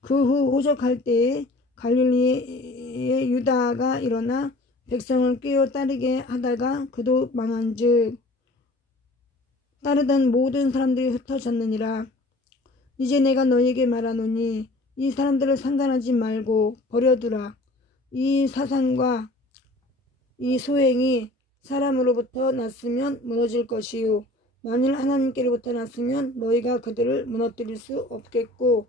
그 후 호적할 때에 갈릴리의 유다가 일어나 백성을 꿰어 따르게 하다가 그도 망한즉 따르던 모든 사람들이 흩어졌느니라. 이제 내가 너희에게 말하노니 이 사람들을 상관하지 말고 버려두라. 이 사상과 이 소행이 사람으로부터 났으면 무너질 것이요 만일 하나님께로부터 났으면 너희가 그들을 무너뜨릴 수 없겠고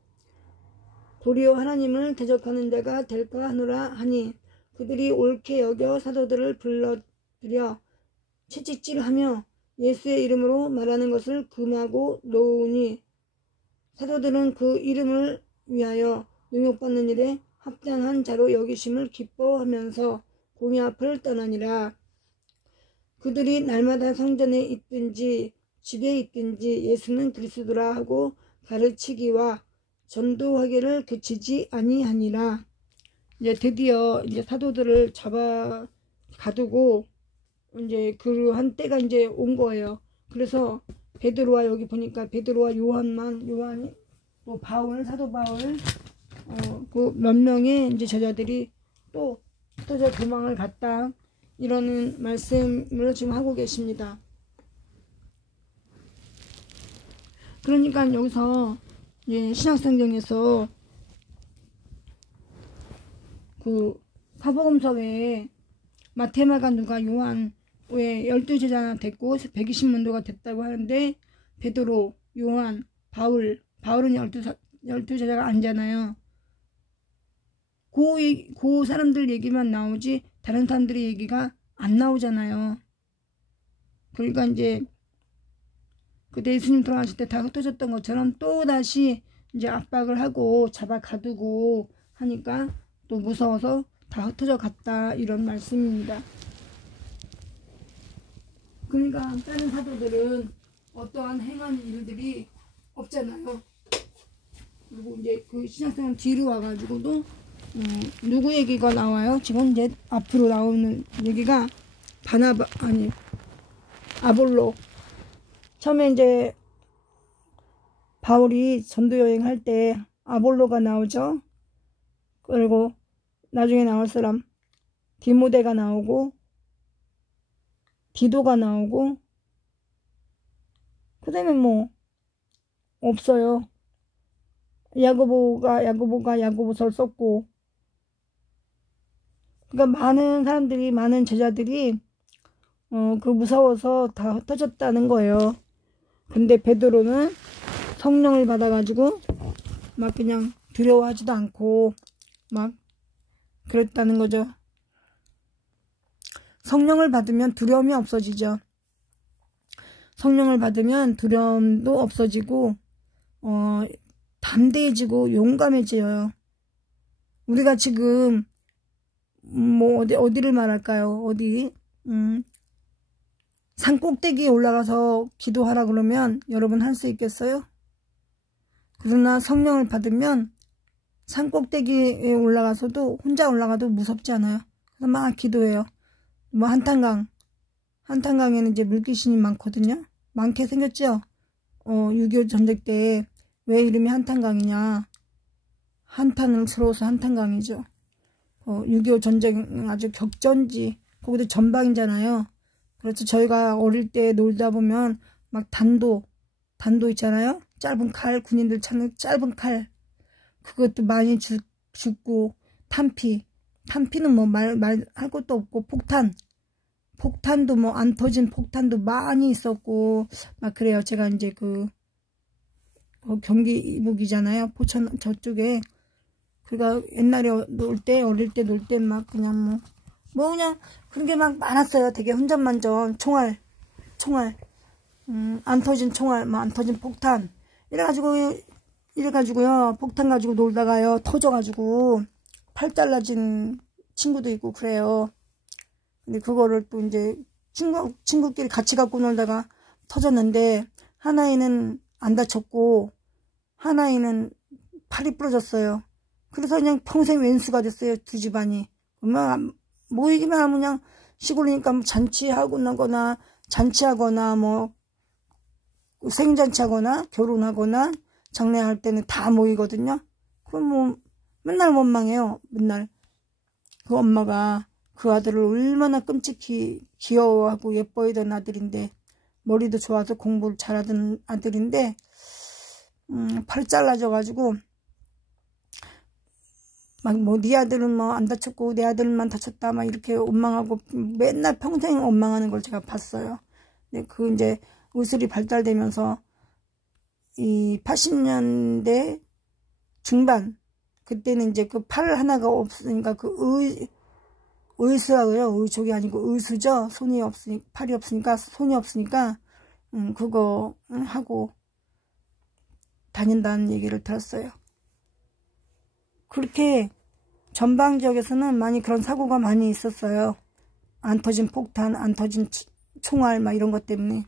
도리어 하나님을 대적하는 자가 될까 하노라 하니 그들이 옳게 여겨 사도들을 불러들여 채찍질하며 예수의 이름으로 말하는 것을 금하고 놓으니 사도들은 그 이름을 위하여 능욕받는 일에 합당한 자로 여기심을 기뻐하면서 공회 앞을 떠나니라. 그들이 날마다 성전에 있든지 집에 있든지 예수는 그리스도라 하고 가르치기와 전도하기를 그치지 아니하니라. 이제 드디어 이제 사도들을 잡아 가두고 이제 그 한때가 이제 온 거예요. 그래서 베드로와 여기 보니까 베드로와 요한이 또 사도 바울 그 몇 명의 이제 제자들이 또 흩어져 도망을 갔다 이러는 말씀을 지금 하고 계십니다. 그러니까 여기서 신약성경에서 그 사복음서에 마태, 마가, 누가, 요한 왜 12제자 됐고 120문도가 됐다고 하는데 베드로, 요한, 바울은 12제자가 아니잖아요. 그 사람들 얘기만 나오지 다른 사람들의 얘기가 안 나오잖아요. 그러니까 이제 그때 예수님 돌아가실 때 다 흩어졌던 것처럼 또 다시 이제 압박을 하고 잡아 가두고 하니까 또 무서워서 다 흩어져 갔다, 이런 말씀입니다. 그러니까 다른 사도들은 어떠한 행한 일들이 없잖아요. 그리고 이제 그 신약성경 뒤로 와가지고도 누구 얘기가 나와요? 지금 이제 앞으로 나오는 얘기가 아볼로. 처음에 이제 바울이 전도 여행할 때 아볼로가 나오죠. 그리고 나중에 나올 사람 디모데가 나오고 디도가 나오고, 그 다음에 뭐 없어요. 야고보가 야고보서를 썼고. 그러니까 많은 사람들이, 많은 제자들이 그 무서워서 다 흩어졌다는 거예요. 근데 베드로는 성령을 받아가지고 막 그냥 두려워하지도 않고 막 그랬다는 거죠. 성령을 받으면 두려움이 없어지죠. 성령을 받으면 두려움도 없어지고 담대해지고 용감해져요. 우리가 지금 뭐 어디를 말할까요? 산 꼭대기에 올라가서 기도하라 그러면 여러분 할 수 있겠어요? 그러나 성령을 받으면 산 꼭대기에 올라가서도, 혼자 올라가도 무섭지 않아요. 그래서 막 기도해요. 뭐 한탄강에는 이제 물귀신이 많거든요. 많게 생겼죠. 6.25 전쟁 때 왜 이름이 한탄강이냐? 한탄을 스러워서 한탄강이죠. 6.25 전쟁 아주 격전지, 거기도 전방이잖아요. 그래서 저희가 어릴 때 놀다 보면 막 단도 있잖아요. 짧은 칼, 군인들 찾는 짧은 칼, 그것도 많이 죽고, 탄피는 뭐 말할 것도 없고, 폭탄도 뭐 안 터진 폭탄도 많이 있었고 막 그래요. 제가 이제 경기 이북이잖아요. 포천 저쪽에. 그러니까 옛날에 어릴 때 놀 때 막 그냥 뭐 그냥 그런 게 막 많았어요. 되게 hun전만전, 총알, 안 터진 총알, 뭐 안 터진 폭탄, 이래가지고요, 폭탄 가지고 놀다가요, 터져가지고 팔 잘라진 친구도 있고 그래요. 근데 그거를 또 이제 친구끼리 같이 갖고 놀다가 터졌는데, 하나이는 안 다쳤고 하나이는 팔이 부러졌어요. 그래서 그냥 평생 왼수가 됐어요. 두 집안이. 모이기만 하면 그냥 시골이니까 뭐 잔치하거나 뭐 생잔치하거나 결혼하거나 장례할 때는 다 모이거든요. 그럼 뭐 맨날 원망해요. 맨날 그 엄마가 그 아들을 얼마나 끔찍히 귀여워하고 예뻐하던 아들인데, 머리도 좋아서 공부를 잘하던 아들인데 팔 잘라져가지고 막 뭐 네 아들은 뭐 안 다쳤고 내 아들만 다쳤다 막 이렇게 원망하고 맨날 평생 원망하는 걸 제가 봤어요. 근데 그 이제 의술이 발달되면서 이 80년대 중반, 그때는 이제 그 팔 하나가 없으니까 의수라고요. 의족이 아니고 의수죠. 팔이 없으니까, 손이 없으니까 그거 하고 다닌다는 얘기를 들었어요. 그렇게 전방 지역에서는 많이 그런 사고가 많이 있었어요. 안 터진 폭탄, 안 터진 총알 막 이런 것 때문에.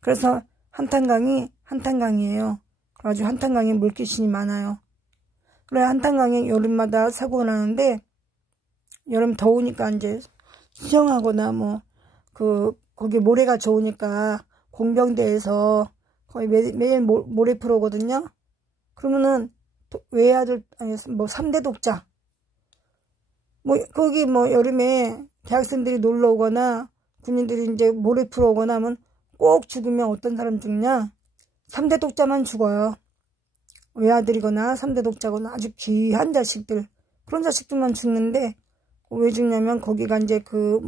그래서 한탄강이에요. 아주 한탄강에 물귀신이 많아요. 그래, 한탄강에 여름마다 사고가 나는데, 여름 더우니까 이제 수영하거나 뭐 거기 모래가 좋으니까 공병대에서 거의 매일 모래 프로거든요. 그러면은 외아들, 아니 뭐 3대 독자, 뭐 거기 뭐 여름에 대학생들이 놀러 오거나 군인들이 이제 모래 풀어 오거나 하면 꼭 죽으면 어떤 사람 죽냐? 3대 독자만 죽어요. 외아들이거나 3대 독자거나 아주 귀한 자식들, 그런 자식들만 죽는데, 왜 죽냐면 거기가 이제 그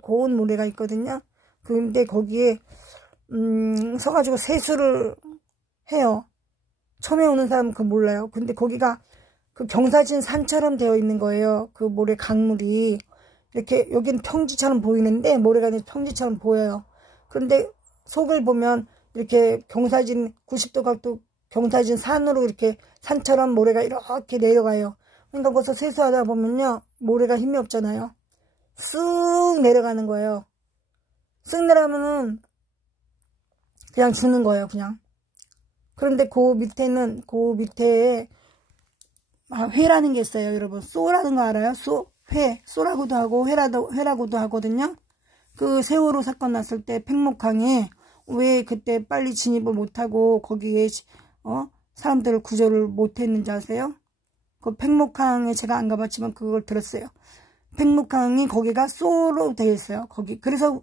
고운 모래가 있거든요. 근데 거기에 서가지고 세수를 해요. 처음에 오는 사람은 그거 몰라요. 근데 거기가 그 경사진 산처럼 되어 있는 거예요. 그 모래 강물이 이렇게, 여기는 평지처럼 보이는데 모래가 평지처럼 보여요. 그런데 속을 보면 이렇게 경사진 90도 각도 경사진 산으로 이렇게 산처럼 모래가 이렇게 내려가요. 그러니까 거기서 세수하다 보면요. 모래가 힘이 없잖아요. 쑥 내려가는 거예요. 쑥 내려가면은 그냥 주는 거예요. 그냥. 그런데 그 밑에 회라는 게 있어요. 여러분. 쏘라는 거 알아요? 쏘라고도 하고 회라고도 하거든요. 그 세월호 사건 났을 때 팽목항에 왜 그때 빨리 진입을 못하고 거기에 사람들을 구조를 못했는지 아세요? 그 팽목항에 제가 안 가봤지만 그걸 들었어요. 팽목항이 거기가 쏘로 되어 있어요. 그래서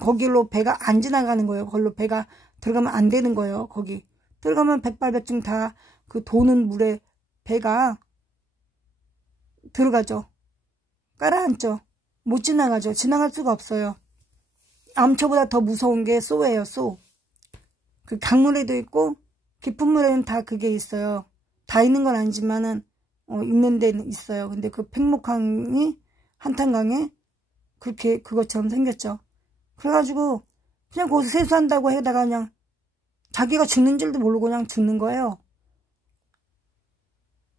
거기로 배가 안 지나가는 거예요. 거기로 배가 들어가면 안 되는 거예요. 거기 들어가면 백발백중 다 그 도는 물에 배가 들어가죠. 깔아앉죠. 못 지나가죠. 지나갈 수가 없어요. 암초보다 더 무서운 게 쏘예요. 쏘. 그 강물에도 있고 깊은 물에는 다 그게 있어요. 다 있는 건 아니지만은 있는 데는 있어요. 근데 그 팽목항이 한탄강에 그렇게 그것처럼 생겼죠. 그래가지고 그냥 거기서 세수한다고 해다가 그냥 자기가 죽는 줄도 모르고 그냥 죽는 거예요.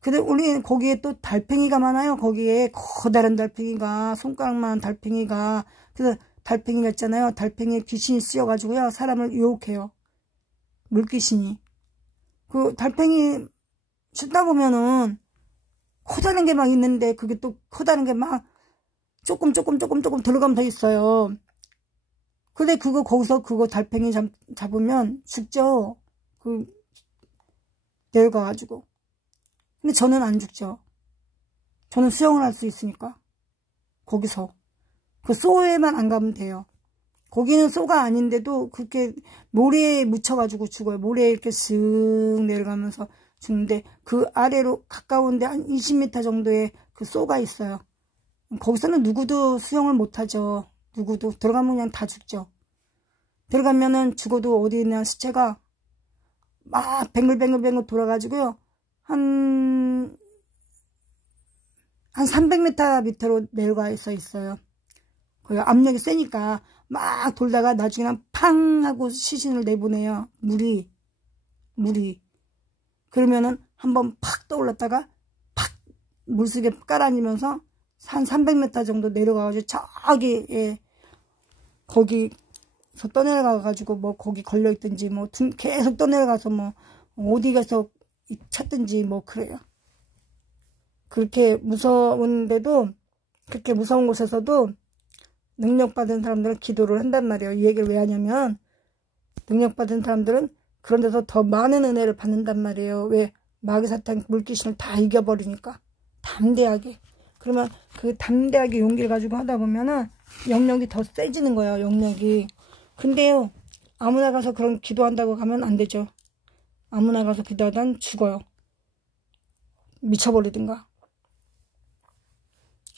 근데 우리 거기에 또 달팽이가 많아요. 거기에 커다란 달팽이가, 손가락만한 달팽이가. 그래서 달팽이가 있잖아요. 달팽이에 귀신이 씌어가지고요. 사람을 유혹해요. 물귀신이. 그 달팽이 씻다 보면은 커다란 게 막 있는데 그게 또 커다란 게 막 조금 들어가면 더 있어요. 근데 거기서 그거 달팽이 잡으면 죽죠. 내려가가지고. 근데 저는 안 죽죠. 저는 수영을 할 수 있으니까. 거기서. 그 쏘에만 안 가면 돼요. 거기는 쏘가 아닌데도 그렇게 모래에 묻혀가지고 죽어요. 모래에 이렇게 슥 내려가면서 죽는데 그 아래로 가까운데 한 20m 정도의 그 쏘가 있어요. 거기서는 누구도 수영을 못하죠. 누구도. 들어가면 그냥 다 죽죠. 들어가면은 죽어도 어디 있냐 시체가 막 뱅글뱅글 돌아가지고요. 한 300m 밑으로 내려가 있어요. 그 압력이 세니까 막 돌다가 나중에는 팡 하고 시신을 내보내요. 물이. 그러면은 한번 팍 떠올랐다가 팍 물속에 깔아앉으면서 한 300m 정도 내려가가지고 저기 거기서 떠내려가가지고 뭐 거기 걸려있든지 뭐 계속 떠내려가서 뭐 어디 가서 찾든지 뭐 그래요. 그렇게 무서운데도 그렇게 무서운 곳에서도 능력받은 사람들은 기도를 한단 말이에요. 이 얘기를 왜 하냐면 능력받은 사람들은 그런 데서 더 많은 은혜를 받는단 말이에요. 왜? 마귀사탄 물귀신을 다 이겨버리니까. 담대하게. 그러면 그 담대하게 용기를 가지고 하다 보면은 영역이 더 세지는 거예요. 영역이. 근데요. 아무나 가서 그런 기도한다고 가면 안 되죠. 아무나 가서 기도하다 죽어요. 미쳐버리든가.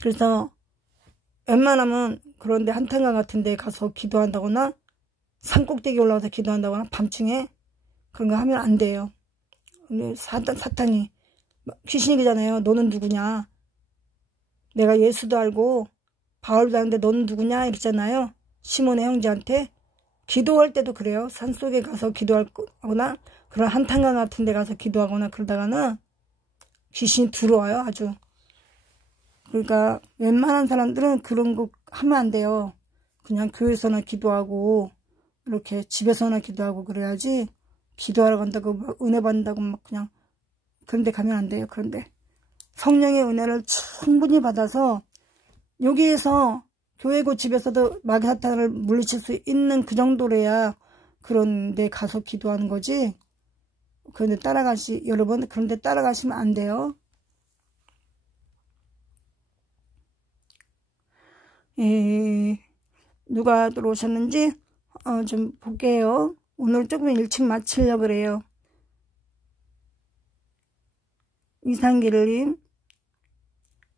그래서 웬만하면 그런데 한탄강 같은 데 가서 기도한다거나 산꼭대기 올라가서 기도한다거나 밤중에 그런 거 하면 안 돼요. 사탄이 귀신이잖아요. 너는 누구냐? 내가 예수도 알고 바울도 아는데 너는 누구냐? 이랬잖아요. 시몬의 형제한테. 기도할 때도 그래요. 산속에 가서 기도하거나 그런 한탄강 같은 데 가서 기도하거나 그러다가는 귀신이 들어와요. 아주. 그러니까 웬만한 사람들은 그런 거 하면 안 돼요. 그냥 교회에서나 기도하고 이렇게 집에서나 기도하고 그래야지 기도하러 간다고 은혜 받는다고 막 그냥 그런 데 가면 안 돼요. 그런데 성령의 은혜를 충분히 받아서 여기에서 교회고 집에서도 마귀사탄을 물리칠 수 있는 그 정도래야 그런 데 가서 기도하는 거지. 그런데 여러분 그런데 따라가시면 안 돼요. 누가 들어오셨는지 좀 볼게요. 오늘 조금 일찍 마치려고 그래요. 이상길님,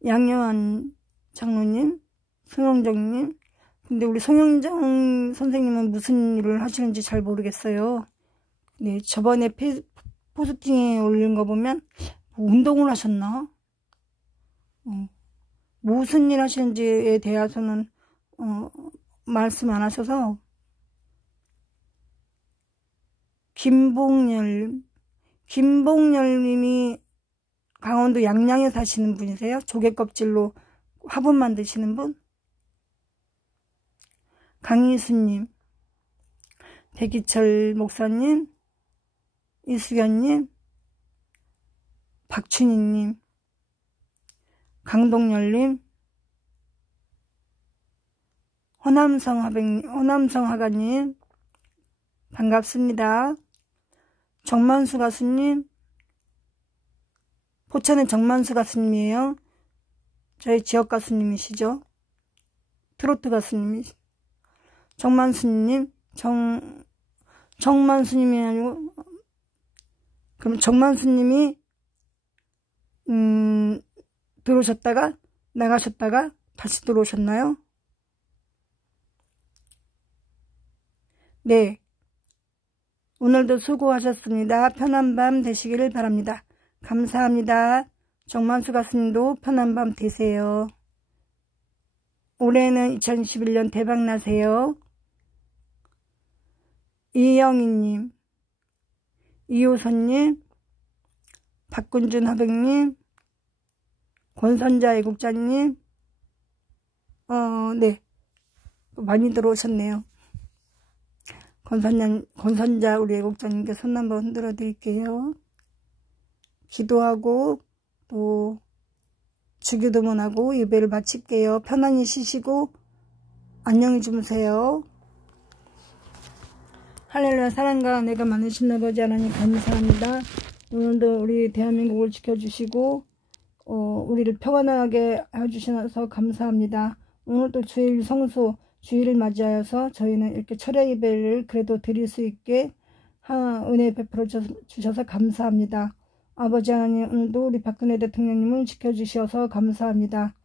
양요한 장로님, 송영정님. 근데 우리 송영정 선생님은 무슨 일을 하시는지 잘 모르겠어요. 네, 저번에 포스팅에 올린 거 보면 운동을 하셨나? 무슨 일 하시는지에 대해서는 말씀 안 하셔서 김봉열님이 강원도 양양에 사시는 분이세요? 조개껍질로 화분 만드시는 분? 강희수님, 백이철 목사님, 이수견님, 박춘희님, 강동열님, 허남성 화가님, 반갑습니다. 정만수 가수님, 포천의 정만수 가수님이에요. 저희 지역 가수님이시죠. 트로트 가수님이시죠. 정만수님, 정만수님이 아니고, 그럼 정만수님이, 들어오셨다가, 나가셨다가, 다시 들어오셨나요? 네. 오늘도 수고하셨습니다. 편한 밤 되시기를 바랍니다. 감사합니다. 정만수 가수님도 편한 밤 되세요. 올해는 2021년 대박 나세요. 이영희님, 이호선님, 박군준 화백님, 권선자 애국자님, 네. 많이 들어오셨네요. 권선자 우리 애국자님께 손 한번 흔들어 드릴게요. 기도하고 또 주기도문하고 예배를 마칠게요. 편안히 쉬시고 안녕히 주무세요. 할렐루야. 사랑과 은혜가 많으신 아버지 하나님 감사합니다. 오늘도 우리 대한민국을 지켜주시고 우리를 평안하게 해주셔서 감사합니다. 오늘도 주일 성수 주일을 맞이하여서 저희는 이렇게 철야 예배를 그래도 드릴 수 있게 은혜 베풀어 주셔서 감사합니다. 아버지 하나님, 오늘도 우리 박근혜 대통령님을 지켜주셔서 감사합니다.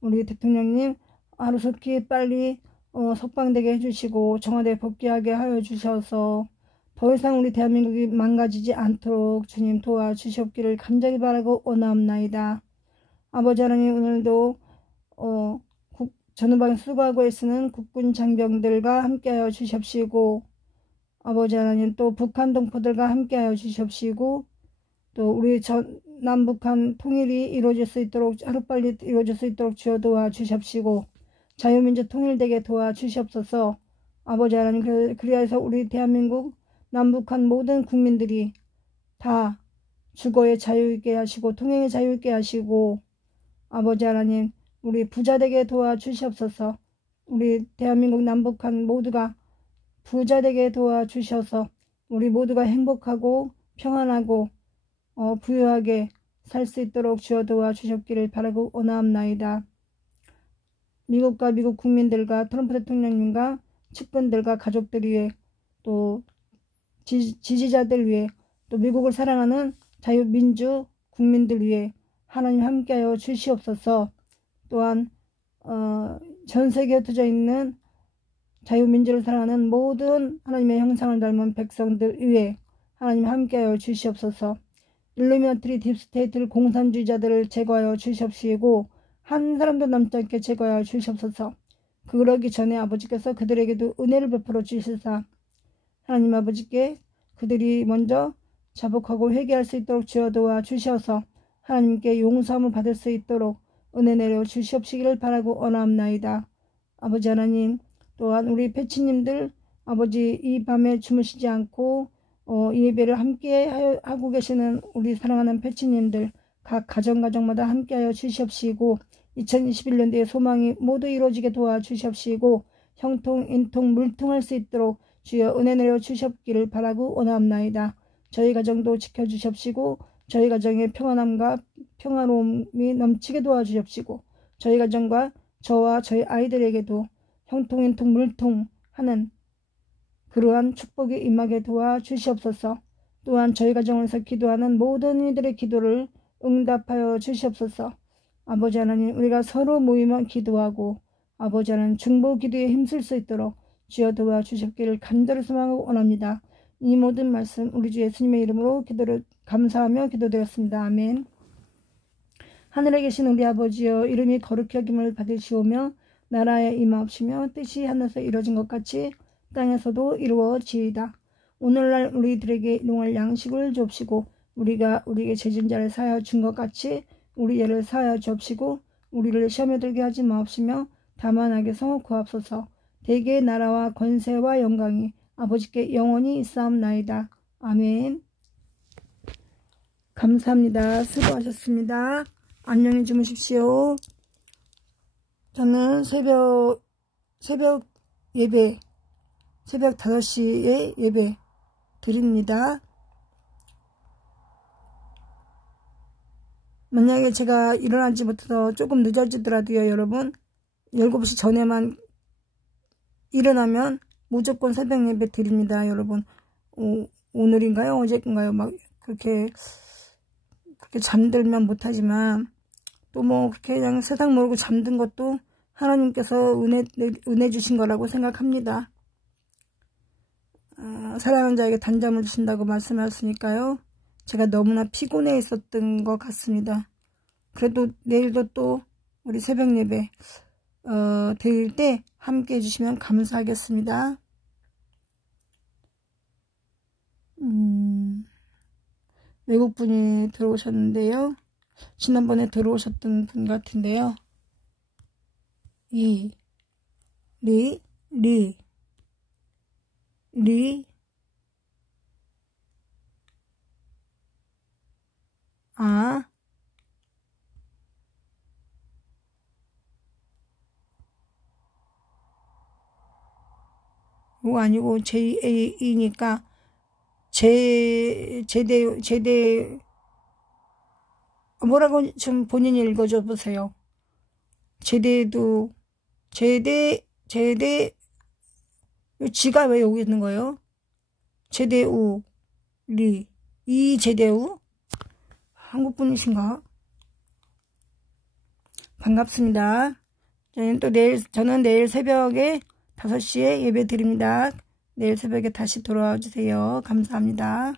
우리 대통령님 하루속히 빨리 석방되게 해주시고 청와대 복귀하게 하여 주셔서 더 이상 우리 대한민국이 망가지지 않도록 주님 도와주시옵기를 간절히 바라고 원하옵나이다. 아버지 하나님, 오늘도 전후방 수고하고 애쓰는 국군 장병들과 함께하여 주십시고, 아버지 하나님 또 북한 동포들과 함께하여 주십시고, 또 우리 남북한 통일이 이루어질 수 있도록 하루빨리 이루어질 수 있도록 주여 도와주십시고, 자유민주 통일되게 도와주시옵소서. 아버지 하나님, 그리하여서 우리 대한민국 남북한 모든 국민들이 다 주거의 자유 있게 하시고 통행의 자유 있게 하시고, 아버지 하나님 우리 부자되게 도와주시옵소서. 우리 대한민국 남북한 모두가 부자되게 도와주셔서 우리 모두가 행복하고 평안하고 부유하게 살 수 있도록 주여 도와주셨기를 바라고 원하옵나이다. 미국과 미국 국민들과 트럼프 대통령님과 측근들과 가족들 위해 또 지지자들 위해 또 미국을 사랑하는 자유민주 국민들 위해 하나님 함께하여 주시옵소서. 또한 전 세계에 흩어져 있는 자유민주를 사랑하는 모든 하나님의 형상을 닮은 백성들 위해 하나님 함께하여 주시옵소서. 일루미나트리 딥스테이트 공산주의자들을 제거하여 주시옵시고 한 사람도 남지 않게 제거하여 주시옵소서. 그러기 전에 아버지께서 그들에게도 은혜를 베풀어 주시사 하나님 아버지께 그들이 먼저 자복하고 회개할 수 있도록 주여 도와 주셔서 하나님께 용서함을 받을 수 있도록 은혜 내려 주시옵시기를 바라고 원하옵나이다. 아버지 하나님, 또한 우리 패치님들 아버지 이 밤에 주무시지 않고 이 예배를 함께 하고 계시는 우리 사랑하는 패치님들 각 가정마다 함께하여 주시옵시고 2021년도의 소망이 모두 이루어지게 도와주시옵시고 형통, 인통, 물통할 수 있도록 주여 은혜 내려 주시옵기를 바라고 원하옵나이다. 저희 가정도 지켜주시옵시고 저희 가정의 평안함과 평화로움이 넘치게 도와주시옵시고 저희 가정과 저와 저희 아이들에게도 형통, 인통, 물통하는 그러한 축복이 임하게 도와주시옵소서. 또한 저희 가정에서 기도하는 모든 이들의 기도를 응답하여 주시옵소서. 아버지 하나님, 우리가 서로 모이면 기도하고 아버지 하나님 중보 기도에 힘쓸 수 있도록 주여 도와주시옵기를 간절히 소망하고 원합니다. 이 모든 말씀 우리 주 예수님의 이름으로 기도를 감사하며 기도드렸습니다. 아멘. 하늘에 계신 우리 아버지여, 이름이 거룩히 여김을 받으시오며 나라에 임하옵시며 뜻이 하늘에서 이루어진 것 같이 땅에서도 이루어지이다. 오늘날 우리들에게 일용할 양식을 주옵시고 우리가 우리에게 죄진 자를 사하여 준 것 같이 우리 죄를 사하여 주옵시고 우리를 시험에 들게 하지 마옵시며 다만 악에서 구하옵소서. 대개의 나라와 권세와 영광이 아버지께 영원히 있사옵나이다. 아멘. 감사합니다. 수고하셨습니다. 안녕히 주무십시오. 저는 새벽 예배, 새벽 5시에 예배 드립니다. 만약에 제가 일어나지 못해서 조금 늦어지더라도요, 여러분 7시 전에만 일어나면 무조건 새벽 예배 드립니다. 여러분 오늘인가요? 어제인가요? 막 그렇게 잠들면 못하지만 또 뭐 그렇게 그냥 세상 모르고 잠든 것도 하나님께서 은혜 주신 거라고 생각합니다. 사랑하는 자에게 단잠을 주신다고 말씀하셨으니까요. 제가 너무나 피곤해 있었던 것 같습니다. 그래도 내일도 또 우리 새벽 예배 드릴 때 함께 해주시면 감사하겠습니다. 외국분이 들어오셨는데요. 지난번에 들어오셨던 분 같은데요. 아니고 JAE니까 제대 뭐라고 좀 본인이 읽어줘 보세요. 제대 지가 왜 여기 있는 거예요? 제대우 이제대우 한국 분이신가? 반갑습니다. 저는 내일 새벽에 5시에 예배 드립니다. 내일 새벽에 다시 돌아와 주세요. 감사합니다.